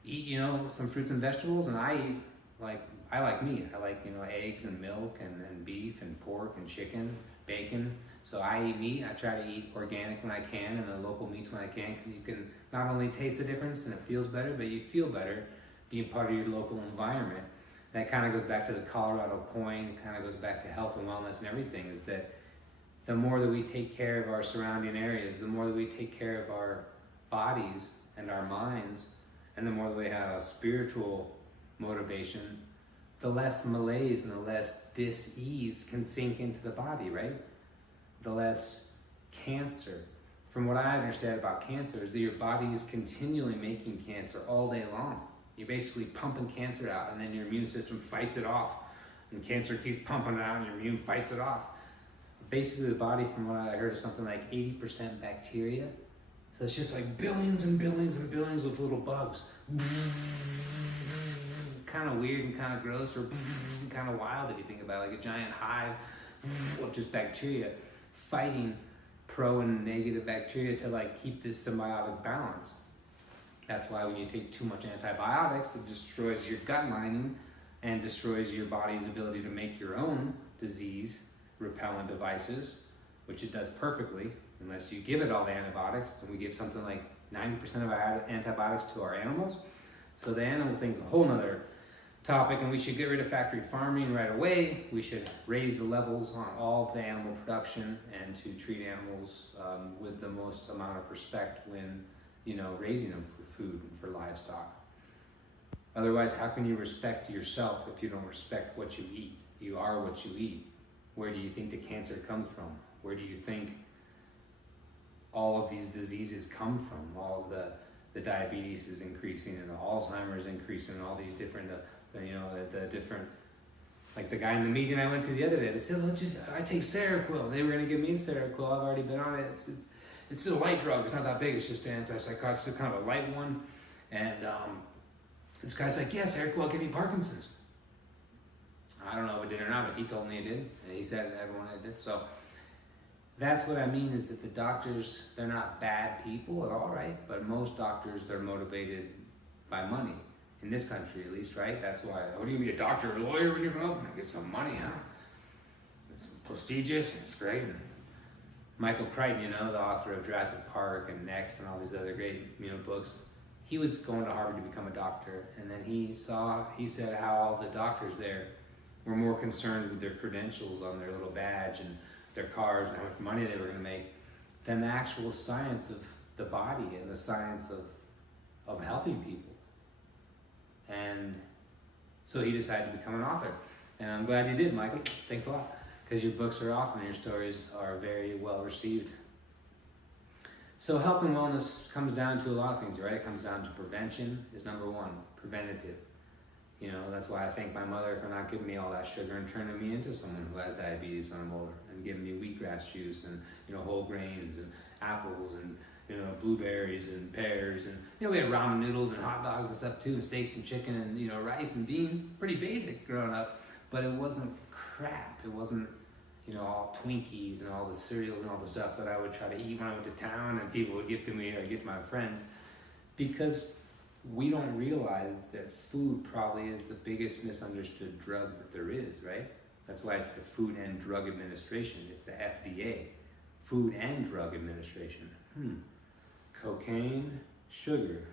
eat, you know, some fruits and vegetables. And I eat, I like meat. I like, you know, eggs and milk and beef and pork and chicken, bacon. So I eat meat. I try to eat organic when I can and the local meats when I can, because you can not only taste the difference and it feels better, but you feel better being part of your local environment. That kind of goes back to the Colorado coin. It kind of goes back to health and wellness and everything, is that the more that we take care of our surrounding areas, the more that we take care of our bodies and our minds, and the more that we have a spiritual motivation, the less malaise and the less dis-ease can sink into the body, right? The less cancer. From what I understand about cancer is that your body is continually making cancer all day long. You're basically pumping cancer out, and then your immune system fights it off. And cancer keeps pumping it out, and your immune fights it off. Basically, the body, from what I heard, is something like 80% bacteria. So it's just like billions and billions and billions of little bugs. Kind of weird and kind of gross, or kind of wild if you think about it, like a giant hive of just bacteria fighting pro and negative bacteria to like keep this symbiotic balance. That's why when you take too much antibiotics, it destroys your gut lining and destroys your body's ability to make your own disease repellent devices, which it does perfectly, unless you give it all the antibiotics. And we give something like 90% of our antibiotics to our animals. So the animal thing's a whole nother topic, and we should get rid of factory farming right away. We should raise the levels on all of the animal production and to treat animals with the most amount of respect when, you know, raising them for food and for livestock. Otherwise, how can you respect yourself if you don't respect what you eat? You are what you eat. Where do you think the cancer comes from? Where do you think all of these diseases come from? All of the diabetes is increasing, and the Alzheimer's is increasing, and all these different, the different, like the guy in the meeting I went to the other day, they said, "Well, I take Seroquel." They were going to give me Seroquel. I've already been on it. It's a light drug. It's not that big. It's just an antipsychotic. It's kind of a light one. And this guy's like, "Yeah, Seroquel will give me Parkinson's." I don't know if it did or not, but he told me it did. And he said everyone it did. So that's what I mean, is that the doctors, they're not bad people at all, right? But most doctors, they're motivated by money. In this country, at least, right? That's why, oh, do you be a doctor or a lawyer when you grow up? Get some money, huh? It's prestigious, it's great. And Michael Crichton, the author of Jurassic Park and Next and all these other great, books, he was going to Harvard to become a doctor. And then he said how all the doctors there were more concerned with their credentials on their little badge and their cars and how much money they were going to make than the actual science of the body and the science of helping people. And so he decided to become an author. And I'm glad you did, Michael. Thanks a lot. Because your books are awesome and your stories are very well received. So health and wellness comes down to a lot of things, right? It comes down to prevention is number one, preventative. That's why I thank my mother for not giving me all that sugar and turning me into someone who has diabetes when I'm older, and giving me wheatgrass juice and, whole grains and apples and, blueberries and pears. And, we had ramen noodles and hot dogs and stuff too, and steaks and chicken and, rice and beans. Pretty basic growing up, but it wasn't crap. It wasn't, all Twinkies and all the cereals and all the stuff that I would try to eat when I went to town and people would give to me or give to my friends, because we don't realize that food probably is the biggest misunderstood drug that there is, right? That's why it's the Food and Drug Administration. It's the FDA, Food and Drug Administration. Cocaine, sugar.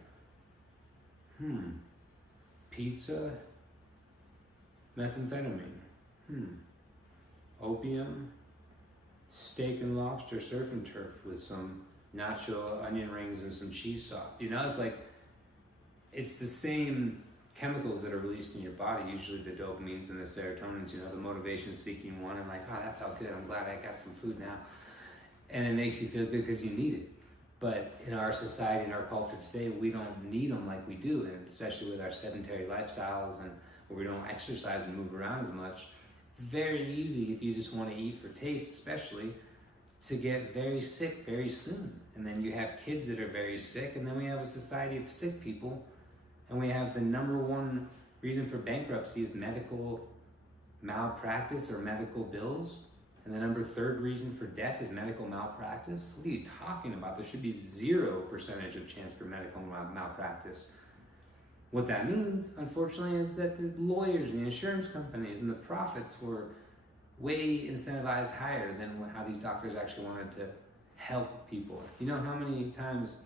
Pizza, methamphetamine. Opium, steak and lobster, surf and turf with some nacho onion rings and some cheese sauce. It's like, it's the same chemicals that are released in your body, usually the dopamines and the serotonins, the motivation-seeking one. I'm like, oh, that felt good. I'm glad I got some food now. And it makes you feel good because you need it. But in our society, in our culture today, we don't need them like we do, and especially with our sedentary lifestyles and where we don't exercise and move around as much. It's very easy, if you just want to eat for taste especially, to get very sick very soon. And then you have kids that are very sick, and then we have a society of sick people. And we have the number one reason for bankruptcy is medical malpractice or medical bills. And the third reason for death is medical malpractice. What are you talking about? There should be 0% of chance for medical malpractice. What that means, unfortunately, is that the lawyers and the insurance companies and the profits were way incentivized higher than how these doctors actually wanted to help people. You know how many times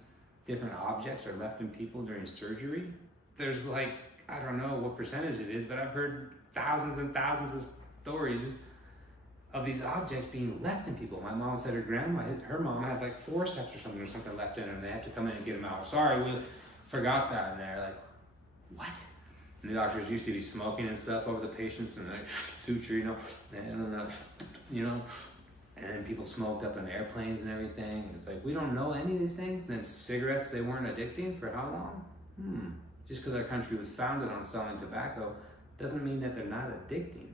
different objects are left in people during surgery? There's like, I don't know what percentage it is, but I've heard thousands and thousands of stories of these objects being left in people. My mom said her mom had like forceps or something left in her, and they had to come in and get them out. Sorry, we forgot that in there. Like, what? And the doctors used to be smoking and stuff over the patients and like suture, and then people smoked up in airplanes and everything. And it's like, we don't know any of these things. And then cigarettes, they weren't addicting for how long? Just because our country was founded on selling tobacco doesn't mean that they're not addicting.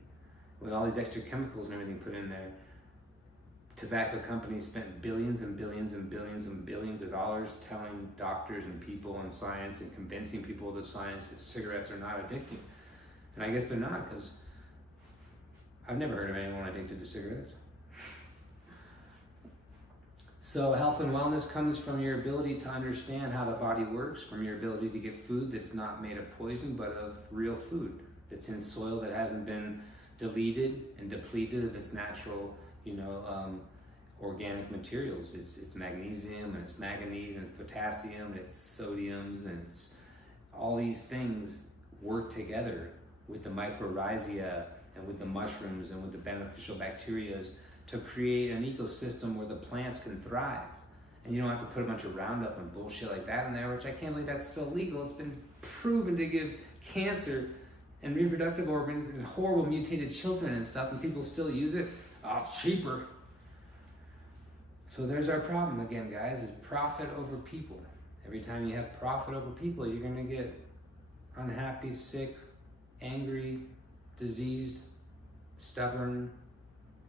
With all these extra chemicals and everything put in there, tobacco companies spent billions and billions and billions and billions of dollars telling doctors and people and science and convincing people of the science that cigarettes are not addicting. And I guess they're not, because I've never heard of anyone addicted to cigarettes. So health and wellness comes from your ability to understand how the body works, from your ability to get food that's not made of poison, but of real food, that's in soil that hasn't been deleted and depleted of its natural, organic materials. It's magnesium and it's manganese and it's potassium and it's sodiums and it's all these things work together with the mycorrhizae and with the mushrooms and with the beneficial bacteria to create an ecosystem where the plants can thrive. And you don't have to put a bunch of Roundup and bullshit like that in there, which I can't believe that's still legal. It's been proven to give cancer and reproductive organs and horrible mutated children and stuff, and people still use it. Oh, it's cheaper. So there's our problem again, guys, is profit over people. Every time you have profit over people, you're gonna get unhappy, sick, angry, diseased, stubborn,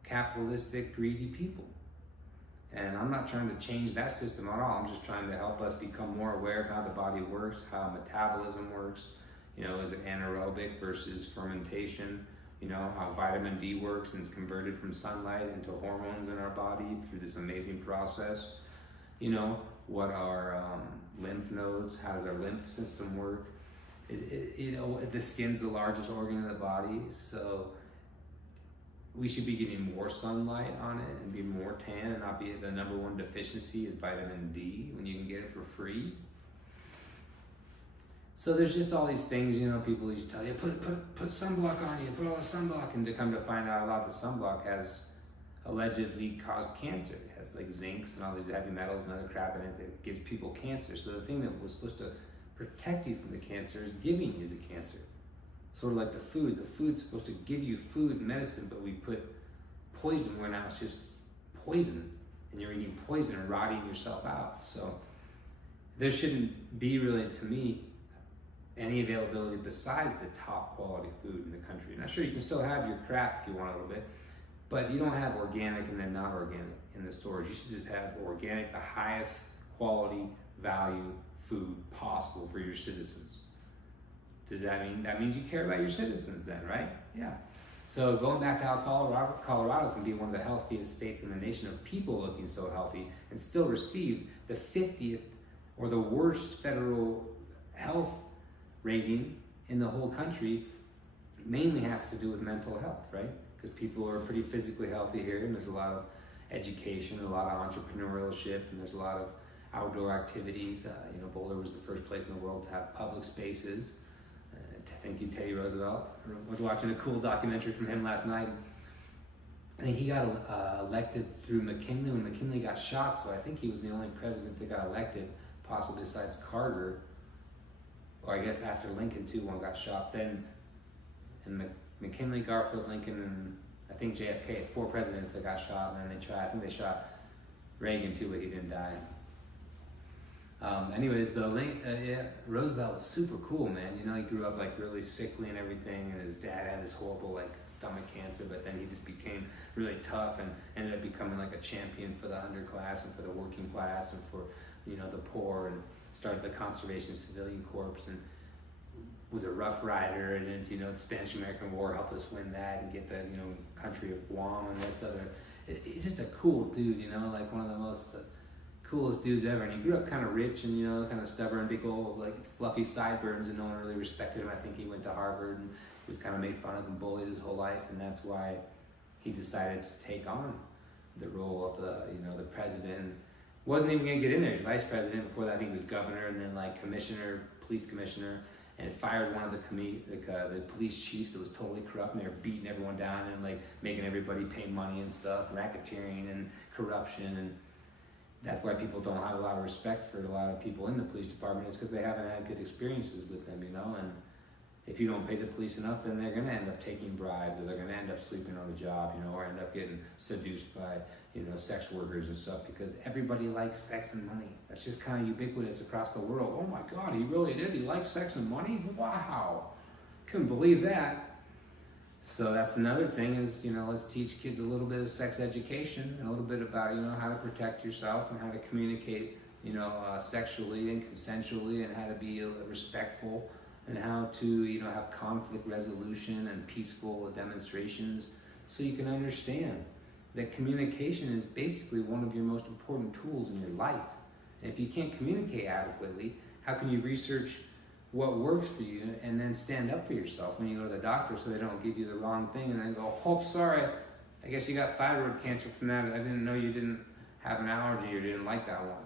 capitalistic, greedy people. And I'm not trying to change that system at all. I'm just trying to help us become more aware of how the body works, how metabolism works. Is it anaerobic versus fermentation? How vitamin D works and is converted from sunlight into hormones in our body through this amazing process. What are lymph nodes? How does our lymph system work? The skin's the largest organ in the body, so we should be getting more sunlight on it and be more tan, and not be the number one deficiency is vitamin D when you can get it for free. So there's just all these things, people used to tell you, put sunblock on you, put all the sunblock, and to come to find out a lot of the sunblock has allegedly caused cancer. It has like zincs and all these heavy metals and other crap in it that gives people cancer. So the thing that was supposed to protect you from the cancer is giving you the cancer. Sort of like the food. The food's supposed to give you food and medicine, but we put poison where now it's just poison, and you're eating poison and rotting yourself out. So there shouldn't be really, to me, any availability besides the top quality food in the country. Now, sure, you can still have your crap if you want a little bit, but you don't have organic and then not organic in the stores. You should just have organic, the highest quality value food possible for your citizens. Does that mean? That means you care about your citizens then, right? Yeah. So going back to how Colorado can be one of the healthiest states in the nation of people looking so healthy and still receive the 50th or the worst federal health rating in the whole country, mainly has to do with mental health, right? Because people are pretty physically healthy here, and there's a lot of education, a lot of entrepreneurship, and there's a lot of outdoor activities. Boulder was the first place in the world to have public spaces. Thank you, Teddy Roosevelt. I was watching a cool documentary from him last night. I think he got elected through McKinley when McKinley got shot, so I think he was the only president that got elected, possibly besides Carter, or I guess after Lincoln too, one got shot. Then, and McKinley, Garfield, Lincoln, and I think JFK, 4 presidents that got shot, and then I think they shot Reagan too, but he didn't die. Roosevelt was super cool, man. He grew up like really sickly and everything, and his dad had this horrible like stomach cancer, but then he just became really tough and ended up becoming like a champion for the underclass and for the working class and for the poor, and started the Conservation Civilian Corps and was a Rough Rider, and then the Spanish-American War helped us win that and get the country of Guam and that's other. He's just a cool dude, like one of the most coolest dudes ever. And he grew up kind of rich and kind of stubborn, big old like fluffy sideburns, and no one really respected him. I think he went to Harvard and was kind of made fun of and bullied his whole life, and that's why he decided to take on the role of the president. Wasn't even gonna get in there. He was vice president. Before that, I think he was governor, and then like commissioner, police commissioner, and fired one of the police chiefs that was totally corrupt, and they were beating everyone down and like making everybody pay money and stuff, racketeering and corruption, and that's why people don't have a lot of respect for a lot of people in the police department. It's because they haven't had good experiences with them, and if you don't pay the police enough, then they're gonna end up taking bribes, or they're gonna end up sleeping on the job, or end up getting seduced by sex workers and stuff, because everybody likes sex and money. That's just kind of ubiquitous across the world. Oh my God, he really did? He likes sex and money? Wow, couldn't believe that. So that's another thing is, let's teach kids a little bit of sex education and a little bit about, how to protect yourself and how to communicate, sexually and consensually, and how to be respectful, and how to, have conflict resolution and peaceful demonstrations, so you can understand that communication is basically one of your most important tools in your life. And if you can't communicate adequately, how can you research what works for you and then stand up for yourself when you go to the doctor, so they don't give you the wrong thing and then go, oh, sorry, I guess you got thyroid cancer from that. I didn't know you didn't have an allergy or didn't like that one.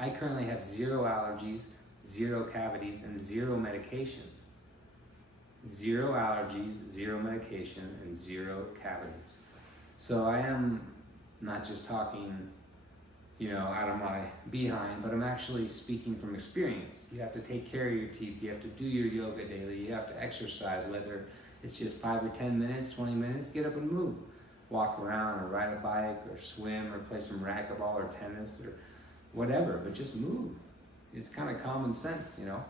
I currently have 0 allergies, 0 cavities, and 0 medication. 0 allergies, 0 medication, and 0 cavities. So I am not just talking, out of my behind, but I'm actually speaking from experience. You have to take care of your teeth. You have to do your yoga daily. You have to exercise, whether it's just 5 or 10 minutes, 20 minutes, get up and move. walk around or ride a bike or swim or play some racquetball or tennis or whatever, but just move. It's kind of common sense, you know.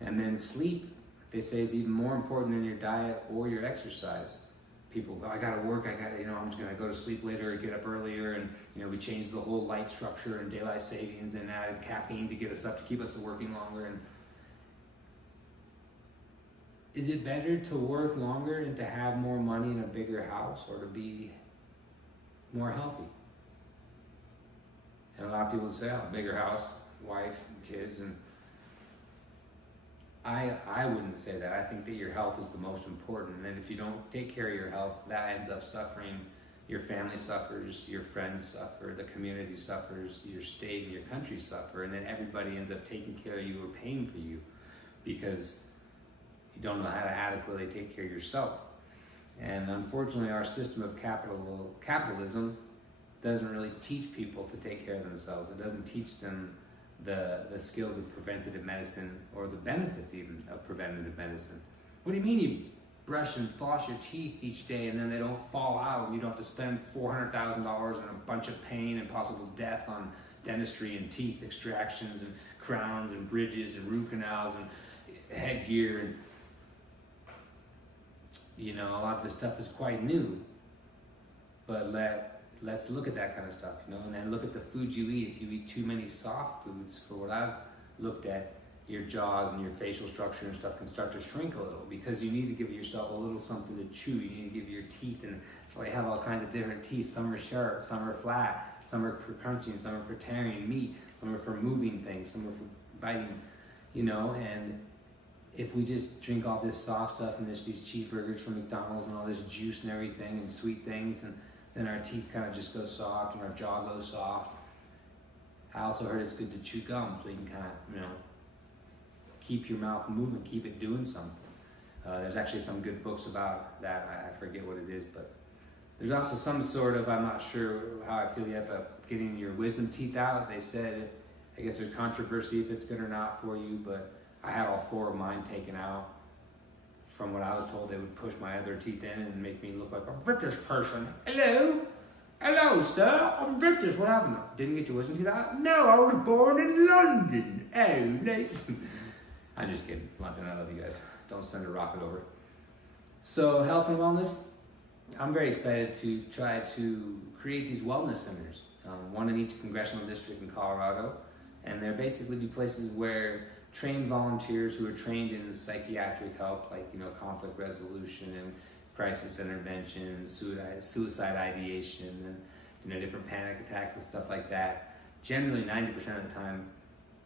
And then sleep, they say, is even more important than your diet or your exercise. People go, I gotta work, I'm just gonna go to sleep later or get up earlier, and we changed the whole light structure and daylight savings and added caffeine to get us up to keep us working longer. And is it better to work longer and to have more money in a bigger house, or to be more healthy? And a lot of people say, oh, bigger house, wife, and kids, and I wouldn't say that. I think that your health is the most important, and then if you don't take care of your health, that ends up suffering. Your family suffers, your friends suffer, the community suffers, your state and your country suffer, and then everybody ends up taking care of you or paying for you because you don't know how to adequately take care of yourself. And unfortunately, our system of capitalism doesn't really teach people to take care of themselves. It doesn't teach them the skills of preventative medicine, or the benefits even of preventative medicine. What do you mean you brush and floss your teeth each day and then they don't fall out and you don't have to spend $400,000 and a bunch of pain and possible death on dentistry and teeth extractions and crowns and bridges and root canals and headgear, and a lot of this stuff is quite new, but let's look at that kind of stuff, and then look at the food you eat. If you eat too many soft foods, for what I've looked at, your jaws and your facial structure and stuff can start to shrink a little, because you need to give yourself a little something to chew. You need to give your teeth, and that's why you have all kinds of different teeth. Some are sharp, some are flat, some are for crunching, some are for tearing meat, some are for moving things, some are for biting, and if we just drink all this soft stuff and these cheeseburgers from McDonald's and all this juice and everything and sweet things, and then our teeth kind of just go soft and our jaw goes soft. I also heard it's good to chew gum, so you can kind of, keep your mouth moving, keep it doing something. There's actually some good books about that. I forget what it is, but there's also some sort of, I'm not sure how I feel yet, but getting your wisdom teeth out. They said, I guess there's controversy if it's good or not for you, but I had all 4 of mine taken out. From what I was told, they would push my other teeth in and make me look like a British person. Hello, sir, I'm British. What happened? Didn't get your wisdom teeth out? No, I was born in London. Oh, late. I'm just kidding. London, I love you guys. Don't send a rocket over. So, health and wellness. I'm very excited to try to create these wellness centers, one in each congressional district in Colorado, and they're basically be places where trained volunteers who are trained in psychiatric help, like conflict resolution and crisis intervention, suicide ideation, and different panic attacks and stuff like that. Generally, 90% of the time,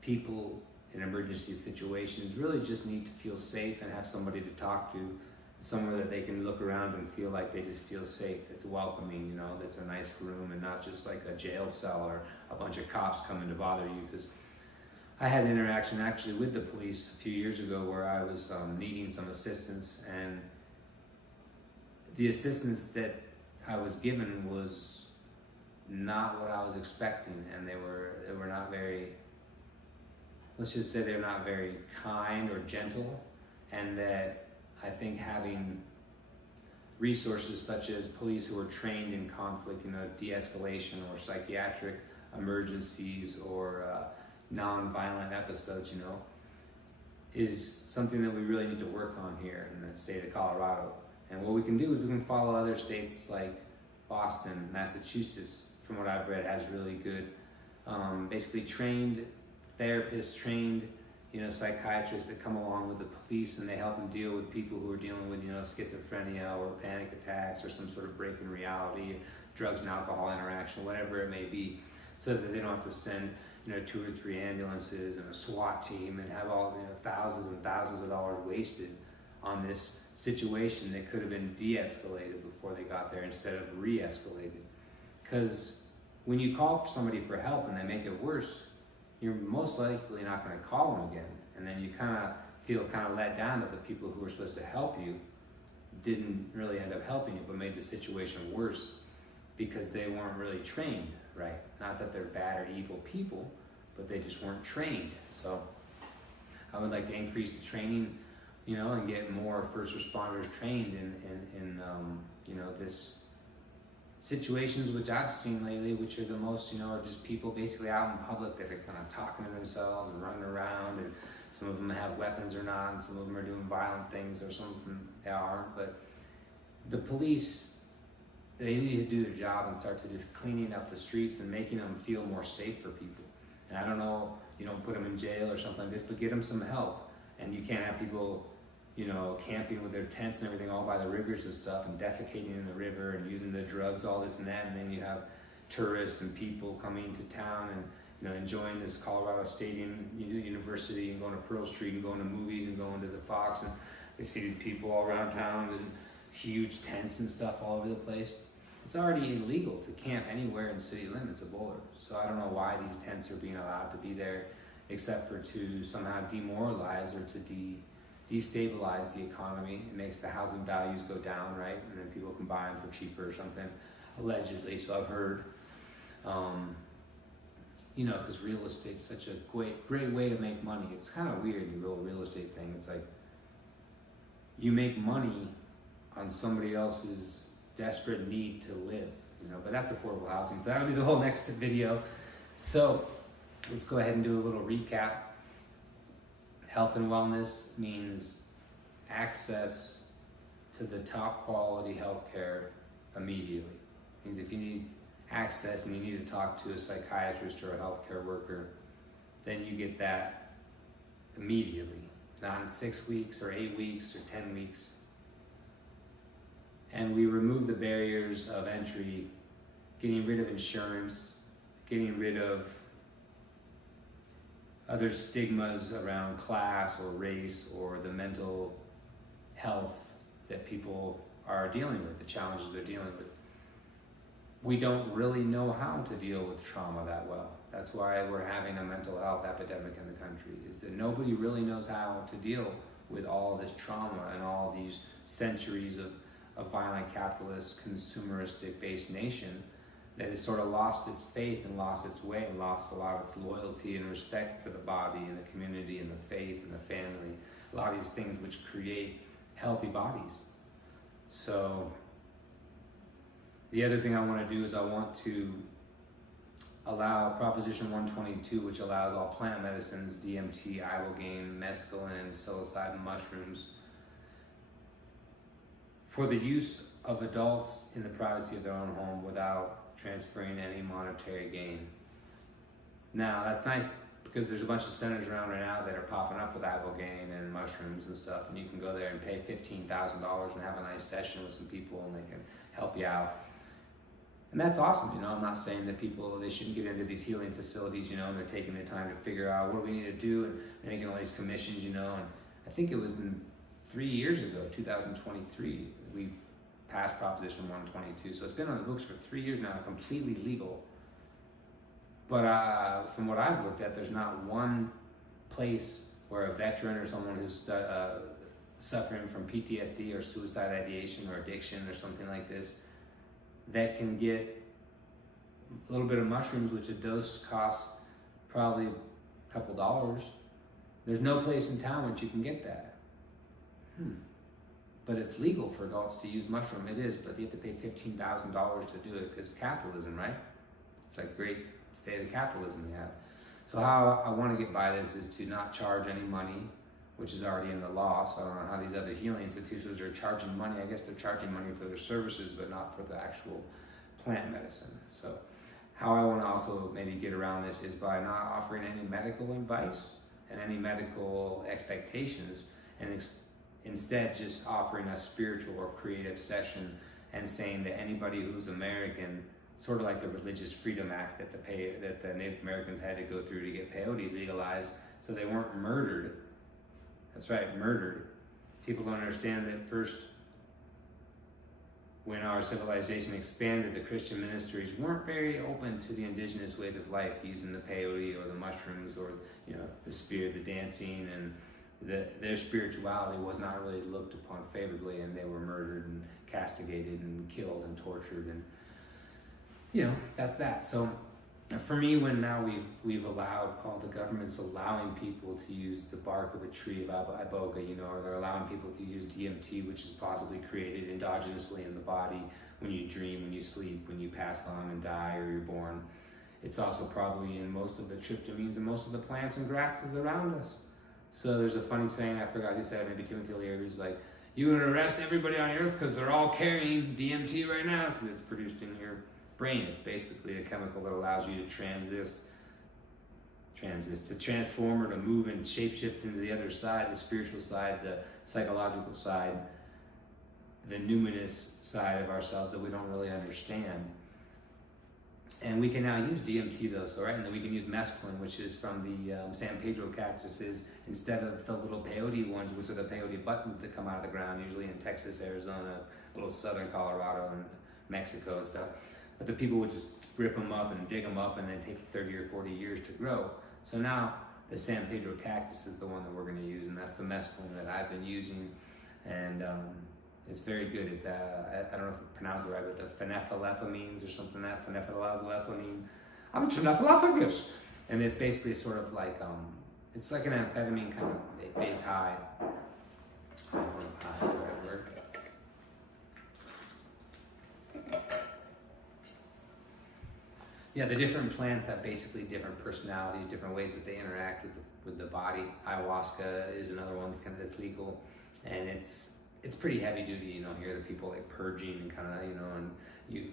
people in emergency situations really just need to feel safe and have somebody to talk to, somewhere that they can look around and feel like they just feel safe. It's welcoming, that's a nice room and not just like a jail cell or a bunch of cops coming to bother you. Because I had an interaction actually with the police a few years ago where I was needing some assistance, and the assistance that I was given was not what I was expecting, and they were not very, let's just say they're not very kind or gentle, and that I think having resources such as police who are trained in conflict, de-escalation or psychiatric emergencies or non-violent episodes, is something that we really need to work on here in the state of Colorado. And what we can do is we can follow other states like Boston, Massachusetts, from what I've read, has really good, basically trained therapists, trained, psychiatrists that come along with the police, and they help them deal with people who are dealing with, schizophrenia or panic attacks or some sort of break in reality, drugs and alcohol interaction, whatever it may be, so that they don't have to send 2 or 3 ambulances and a SWAT team and have all thousands and thousands of dollars wasted on this situation that could have been de-escalated before they got there instead of re-escalated. Because when you call somebody for help and they make it worse, you're most likely not going to call them again, and then you kind of feel let down that the people who were supposed to help you didn't really end up helping you, but made the situation worse because they weren't really trained right. Not that they're bad or evil people, but they just weren't trained. So I would like to increase the training, and get more first responders trained in this situations which I've seen lately, which are the most, are just people basically out in public that are kind of talking to themselves and running around, and some of them have weapons or not, and some of them are doing violent things, or some of them they aren't. But the police, they need to do their job and start to just cleaning up the streets and making them feel more safe for people. And I don't know, you don't put them in jail or something like this, but get them some help. And you can't have people, camping with their tents and everything all by the rivers and stuff, and defecating in the river and using the drugs, all this and that. And then you have tourists and people coming to town and enjoying this Colorado State University, and going to Pearl Street and going to movies and going to the Fox, and they see people all around town and huge tents and stuff all over the place. It's already illegal to camp anywhere in city limits of Boulder. So I don't know why these tents are being allowed to be there, except for to somehow demoralize or to destabilize the economy. It makes the housing values go down, right? And then people can buy them for cheaper or something, allegedly. So I've heard, because real estate's such a great way to make money. It's kind of weird, the real estate thing. It's like you make money on somebody else's desperate need to live, but that's affordable housing. So that'll be the whole next video. So let's go ahead and do a little recap. Health and wellness means access to the top quality healthcare immediately. It means if you need access and you need to talk to a psychiatrist or a healthcare worker, then you get that immediately, not in 6 weeks or 8 weeks or 10 weeks. And we remove the barriers of entry, getting rid of insurance, getting rid of other stigmas around class or race or the mental health that people are dealing with, the challenges they're dealing with. We don't really know how to deal with trauma that well. That's why we're having a mental health epidemic in the country, is that nobody really knows how to deal with all this trauma and all these centuries of violent capitalist consumeristic based nation that has sort of lost its faith and lost its way and lost a lot of its loyalty and respect for the body and the community and the faith and the family, a lot of these things which create healthy bodies. So the other thing I want to do is I want to allow Proposition 122, which allows all plant medicines, DMT, ibogaine, mescaline, psilocybin, mushrooms, for the use of adults in the privacy of their own home without transferring any monetary gain. Now, that's nice because there's a bunch of centers around right now that are popping up with ibogaine and mushrooms and stuff, and you can go there and pay $15,000 and have a nice session with some people, and they can help you out. And that's awesome, I'm not saying that they shouldn't get into these healing facilities, and they're taking the time to figure out what do we need to do, and they're making all these commissions, and I think it was 3 years ago, 2023, we passed Proposition 122. So it's been on the books for 3 years now, completely legal. But from what I've looked at, there's not one place where a veteran or someone who's suffering from PTSD or suicide ideation or addiction or something like this that can get a little bit of mushrooms, which a dose costs probably a couple dollars. There's no place in town which you can get that. But it's legal for adults to use mushroom. It is, but you have to pay $15,000 to do it because capitalism, right? It's like great state of capitalism we have. So how I want to get by this is to not charge any money, which is already in the law. So I don't know how these other healing institutions are charging money. I guess they're charging money for their services, but not for the actual plant medicine. So how I want to also maybe get around this is by not offering any medical advice and any medical expectations, and instead just offering a spiritual or creative session and saying that anybody who's American, sort of like the Religious Freedom Act that the Native Americans had to go through to get peyote legalized so they weren't murdered. That's right, murdered. People don't understand that first, when our civilization expanded, the Christian ministries weren't very open to the indigenous ways of life, using the peyote or the mushrooms or the spirit, the dancing, and their spirituality was not really looked upon favorably, and they were murdered and castigated and killed and tortured, and that's that. So For me, when now we've allowed, all the government's allowing people to use the bark of a tree of iboga, or they're allowing people to use DMT, which is possibly created endogenously in the body when you dream, when you sleep, when you pass on and die or you're born. It's also probably in most of the tryptamines and most of the plants and grasses around us. So there's a funny saying, I forgot who said it, maybe Timothy Leary, who's like, you would arrest everybody on earth because they're all carrying DMT right now because it's produced in your brain. It's basically a chemical that allows you to to transform or to move and shapeshift into the other side, the spiritual side, the psychological side, the numinous side of ourselves that we don't really understand. And we can now use DMT though, and then we can use mescaline, which is from the San Pedro cactuses, instead of the little peyote ones, which are the peyote buttons that come out of the ground, usually in Texas, Arizona, little southern Colorado and Mexico and stuff. But the people would just rip them up and dig them up and then take 30 or 40 years to grow. So now the San Pedro cactus is the one that we're going to use, and that's the mescaline that I've been using. And it's very good. It's, I don't know if I pronounced it right, but the phenethylamines or something like that, phenethylamine. I'm a phenethylamophagus. And it's basically sort of like, it's like an amphetamine kind of based high. I don't know if high is the right word. Yeah, the different plants have basically different personalities, different ways that they interact with the body. Ayahuasca is another one that's legal, and it's pretty heavy duty. Here the people like purging and kind of and you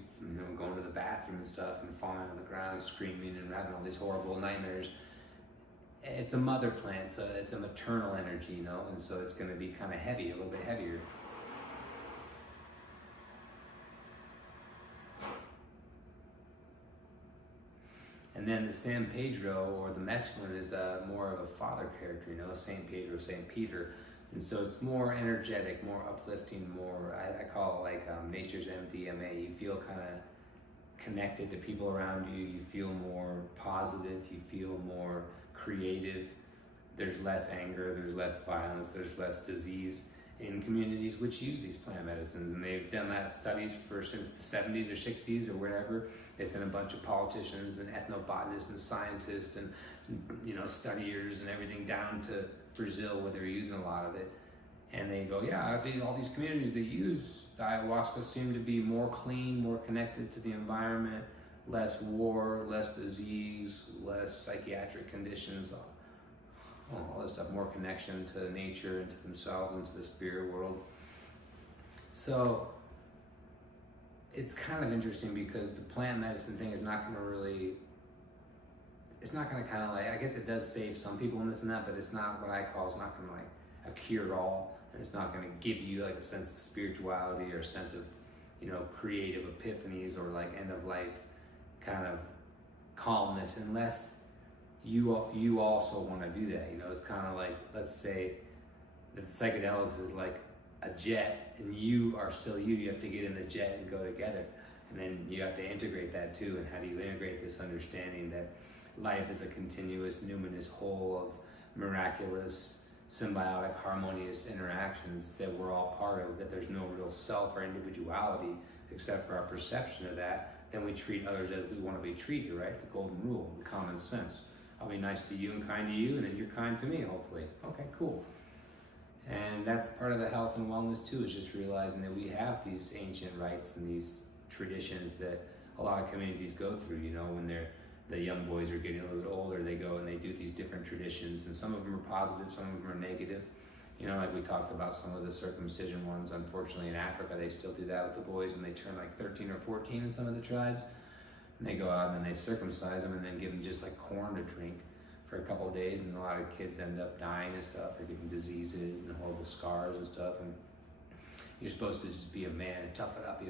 going to the bathroom and stuff and falling on the ground and screaming and having all these horrible nightmares. It's a mother plant, so it's a maternal energy, and so it's going to be kind of heavy, a little bit heavier. And then the San Pedro or the mescaline is more of a father character, Saint Pedro, Saint Peter. And so it's more energetic, more uplifting, more, I call it like nature's MDMA. You feel kind of connected to people around you. You feel more positive. You feel more creative. There's less anger. There's less violence. There's less disease in communities which use these plant medicines. And they've done that studies since the 70s or 60s or wherever. They sent a bunch of politicians and ethnobotanists and scientists and studiers and everything down to Brazil where they're using a lot of it, and they go, yeah, I think all these communities that use ayahuasca seem to be more clean, more connected to the environment, less war, less disease, less psychiatric conditions, all this stuff, more connection to nature and to themselves and to the spirit world. So it's kind of interesting because the plant medicine thing is not going to really, it's not going to kind of like, I guess it does save some people in this and that, but it's not what I call, it's not going to like a cure-all, and it's not going to give you like a sense of spirituality or a sense of, creative epiphanies or like end-of-life kind of calmness, unless you also want to do that. It's kind of like, let's say that psychedelics is like a jet, and you are still you have to get in the jet and go together, and then you have to integrate that too. And how do you integrate this understanding that life is a continuous numinous whole of miraculous symbiotic harmonious interactions that we're all part of, that there's no real self or individuality except for our perception of that. Then we treat others as we want to be treated, right? The golden rule, the common sense. I'll be nice to you and kind to you, and then you're kind to me, hopefully. Okay, cool. And that's part of the health and wellness too, is just realizing that we have these ancient rites and these traditions that a lot of communities go through, when the young boys are getting a little bit older, they go and they do these different traditions, and some of them are positive, some of them are negative. Like we talked about some of the circumcision ones. Unfortunately, in Africa, they still do that with the boys when they turn like 13 or 14 in some of the tribes. And they go out and they circumcise them and then give them just like corn to drink for a couple of days, and a lot of kids end up dying and stuff, or getting diseases and horrible scars and stuff. And you're supposed to just be a man and tough it up,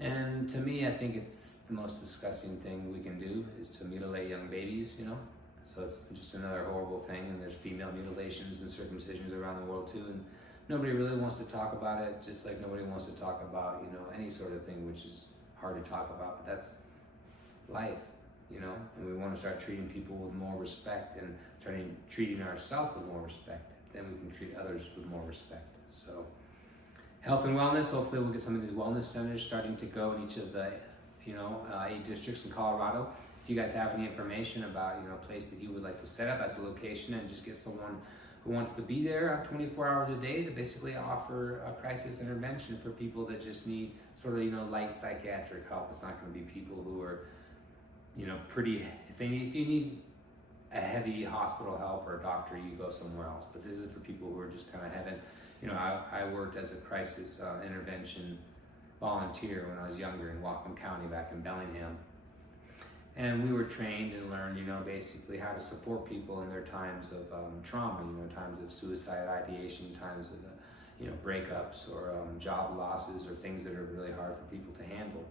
And to me, I think it's the most disgusting thing we can do is to mutilate young babies, So it's just another horrible thing, and there's female mutilations and circumcisions around the world too, and nobody really wants to talk about it, just like nobody wants to talk about, any sort of thing, which is hard to talk about, but that's life, and we want to start treating people with more respect and treating ourselves with more respect. Then we can treat others with more respect. So health and wellness, hopefully we'll get some of these wellness centers starting to go in each of the 8 districts in Colorado. if you guys have any information about, you know, a place that you would like to set up as a location and just get someone who wants to be there 24 hours a day to basically offer a crisis intervention for people that just need sort of, you know, light psychiatric help. It's not going to be people who are, you know, if you need a heavy hospital help or a doctor, you go somewhere else. But this is for people who are just kind of having, you know, I worked as a crisis intervention volunteer when I was younger in Whatcom County back in Bellingham. And we were trained and learned, you know, basically how to support people in their times of trauma, you know, times of suicide ideation, times of, you know, breakups or job losses or things that are really hard for people to handle.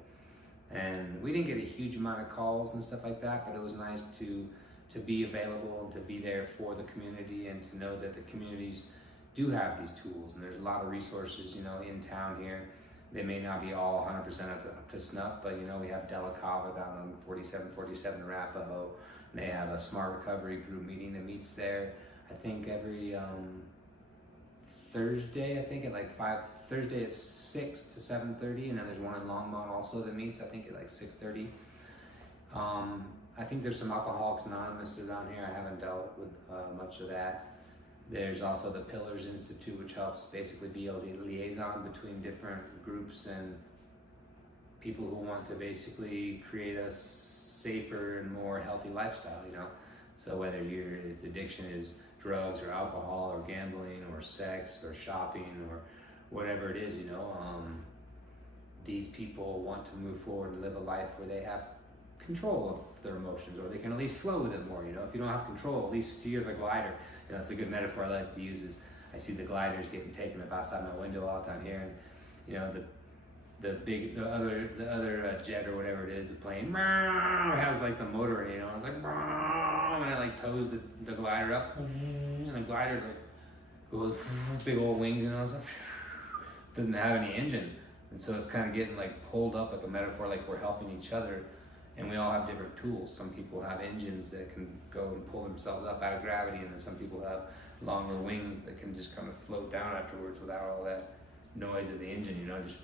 And we didn't get a huge amount of calls and stuff like that, but it was nice to be available and to be there for the community and to know that the communities do have these tools. And there's a lot of resources, you know, in town here. They may not be all 100% up to snuff, but, you know, we have Della Cava down on 4747 Arapahoe. And they have a smart recovery group meeting that meets there, I think, every Thursday, I think at like Thursday at 6 to 7:30, and then there's one in Longmont also that meets, I think, at like 6:30. I think there's some Alcoholics Anonymous around here. I haven't dealt with much of that. There's also the Pillars Institute, which helps basically be a liaison between different groups and people who want to basically create a safer and more healthy lifestyle, you know? So whether your addiction is drugs or alcohol or gambling or sex or shopping or whatever it is, you know, these people want to move forward and live a life where they have control of their emotions, or they can at least flow with it more, you know. If you don't have control, at least steer the glider. You know, it's a good metaphor I like to use is I see the gliders getting taken up outside my window all the time here, and, you know, the other jet or whatever it is, the plane has like the motor in it, you know, it's like, and it like tows the glider up, and the glider like goes big old wings, you know, it's like, doesn't have any engine, and so it's kind of getting like pulled up like a metaphor, like we're helping each other. And we all have different tools. Some people have engines that can go and pull themselves up out of gravity, and then some people have longer wings that can just kind of float down afterwards without all that noise of the engine, you know, just.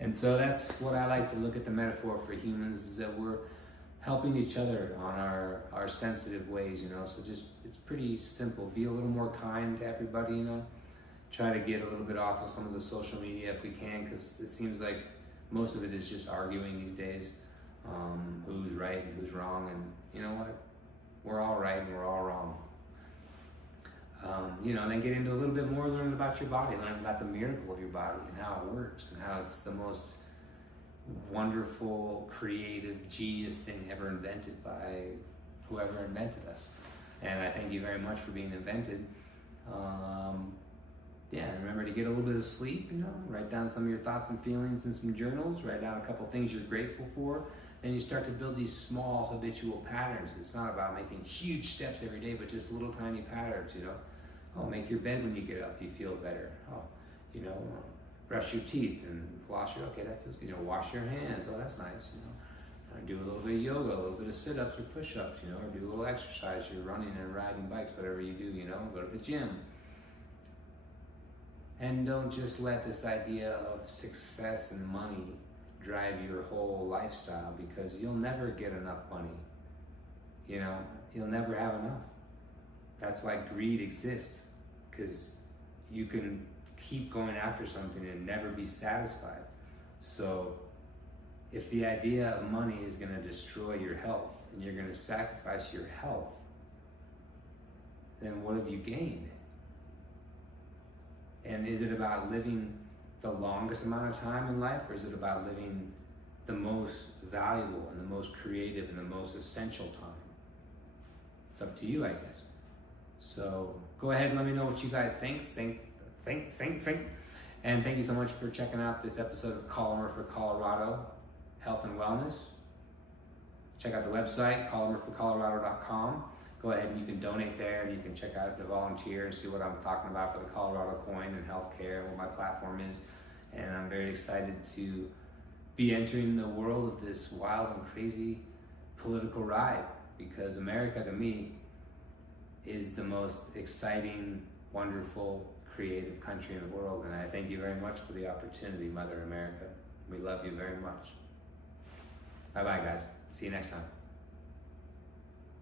And so that's what I like to look at the metaphor for humans, is that we're helping each other on our sensitive ways, you know. So just, it's pretty simple. Be a little more kind to everybody, you know. Try to get a little bit off of some of the social media if we can, because it seems like most of it is just arguing these days, who's right and who's wrong, and you know what, we're all right and we're all wrong. You know, and then get into a little bit more, learning about your body, learning about the miracle of your body and how it works and how it's the most wonderful, creative, genius thing ever invented by whoever invented us. And I thank you very much for being invented. Yeah, and remember to get a little bit of sleep, you know, write down some of your thoughts and feelings in some journals, write down a couple things you're grateful for, then you start to build these small habitual patterns. It's not about making huge steps every day, but just little tiny patterns, you know. Oh, make your bed when you get up, you feel better. Oh, you know, brush your teeth and floss your, okay, that feels good. You know, wash your hands, oh, that's nice, you know. Do a little bit of yoga, a little bit of sit-ups or push-ups, you know, or do a little exercise. You're running and riding bikes, whatever you do, you know, go to the gym. And don't just let this idea of success and money drive your whole lifestyle, because you'll never get enough money. You know, you'll never have enough. That's why greed exists, because you can keep going after something and never be satisfied. So if the idea of money is going to destroy your health and you're going to sacrifice your health, then what have you gained? And is it about living the longest amount of time in life, or is it about living the most valuable and the most creative and the most essential time? It's up to you, I guess. So go ahead and let me know what you guys think. Think. And thank you so much for checking out this episode of Columnar for Colorado Health and Wellness. Check out the website, columarforcolorado.com. Go ahead and you can donate there, and you can check out the volunteer and see what I'm talking about for the Colorado coin and healthcare and what my platform is. And I'm very excited to be entering the world of this wild and crazy political ride, because America, to me, is the most exciting, wonderful, creative country in the world. And I thank you very much for the opportunity, Mother America. We love you very much. Bye-bye, guys. See you next time.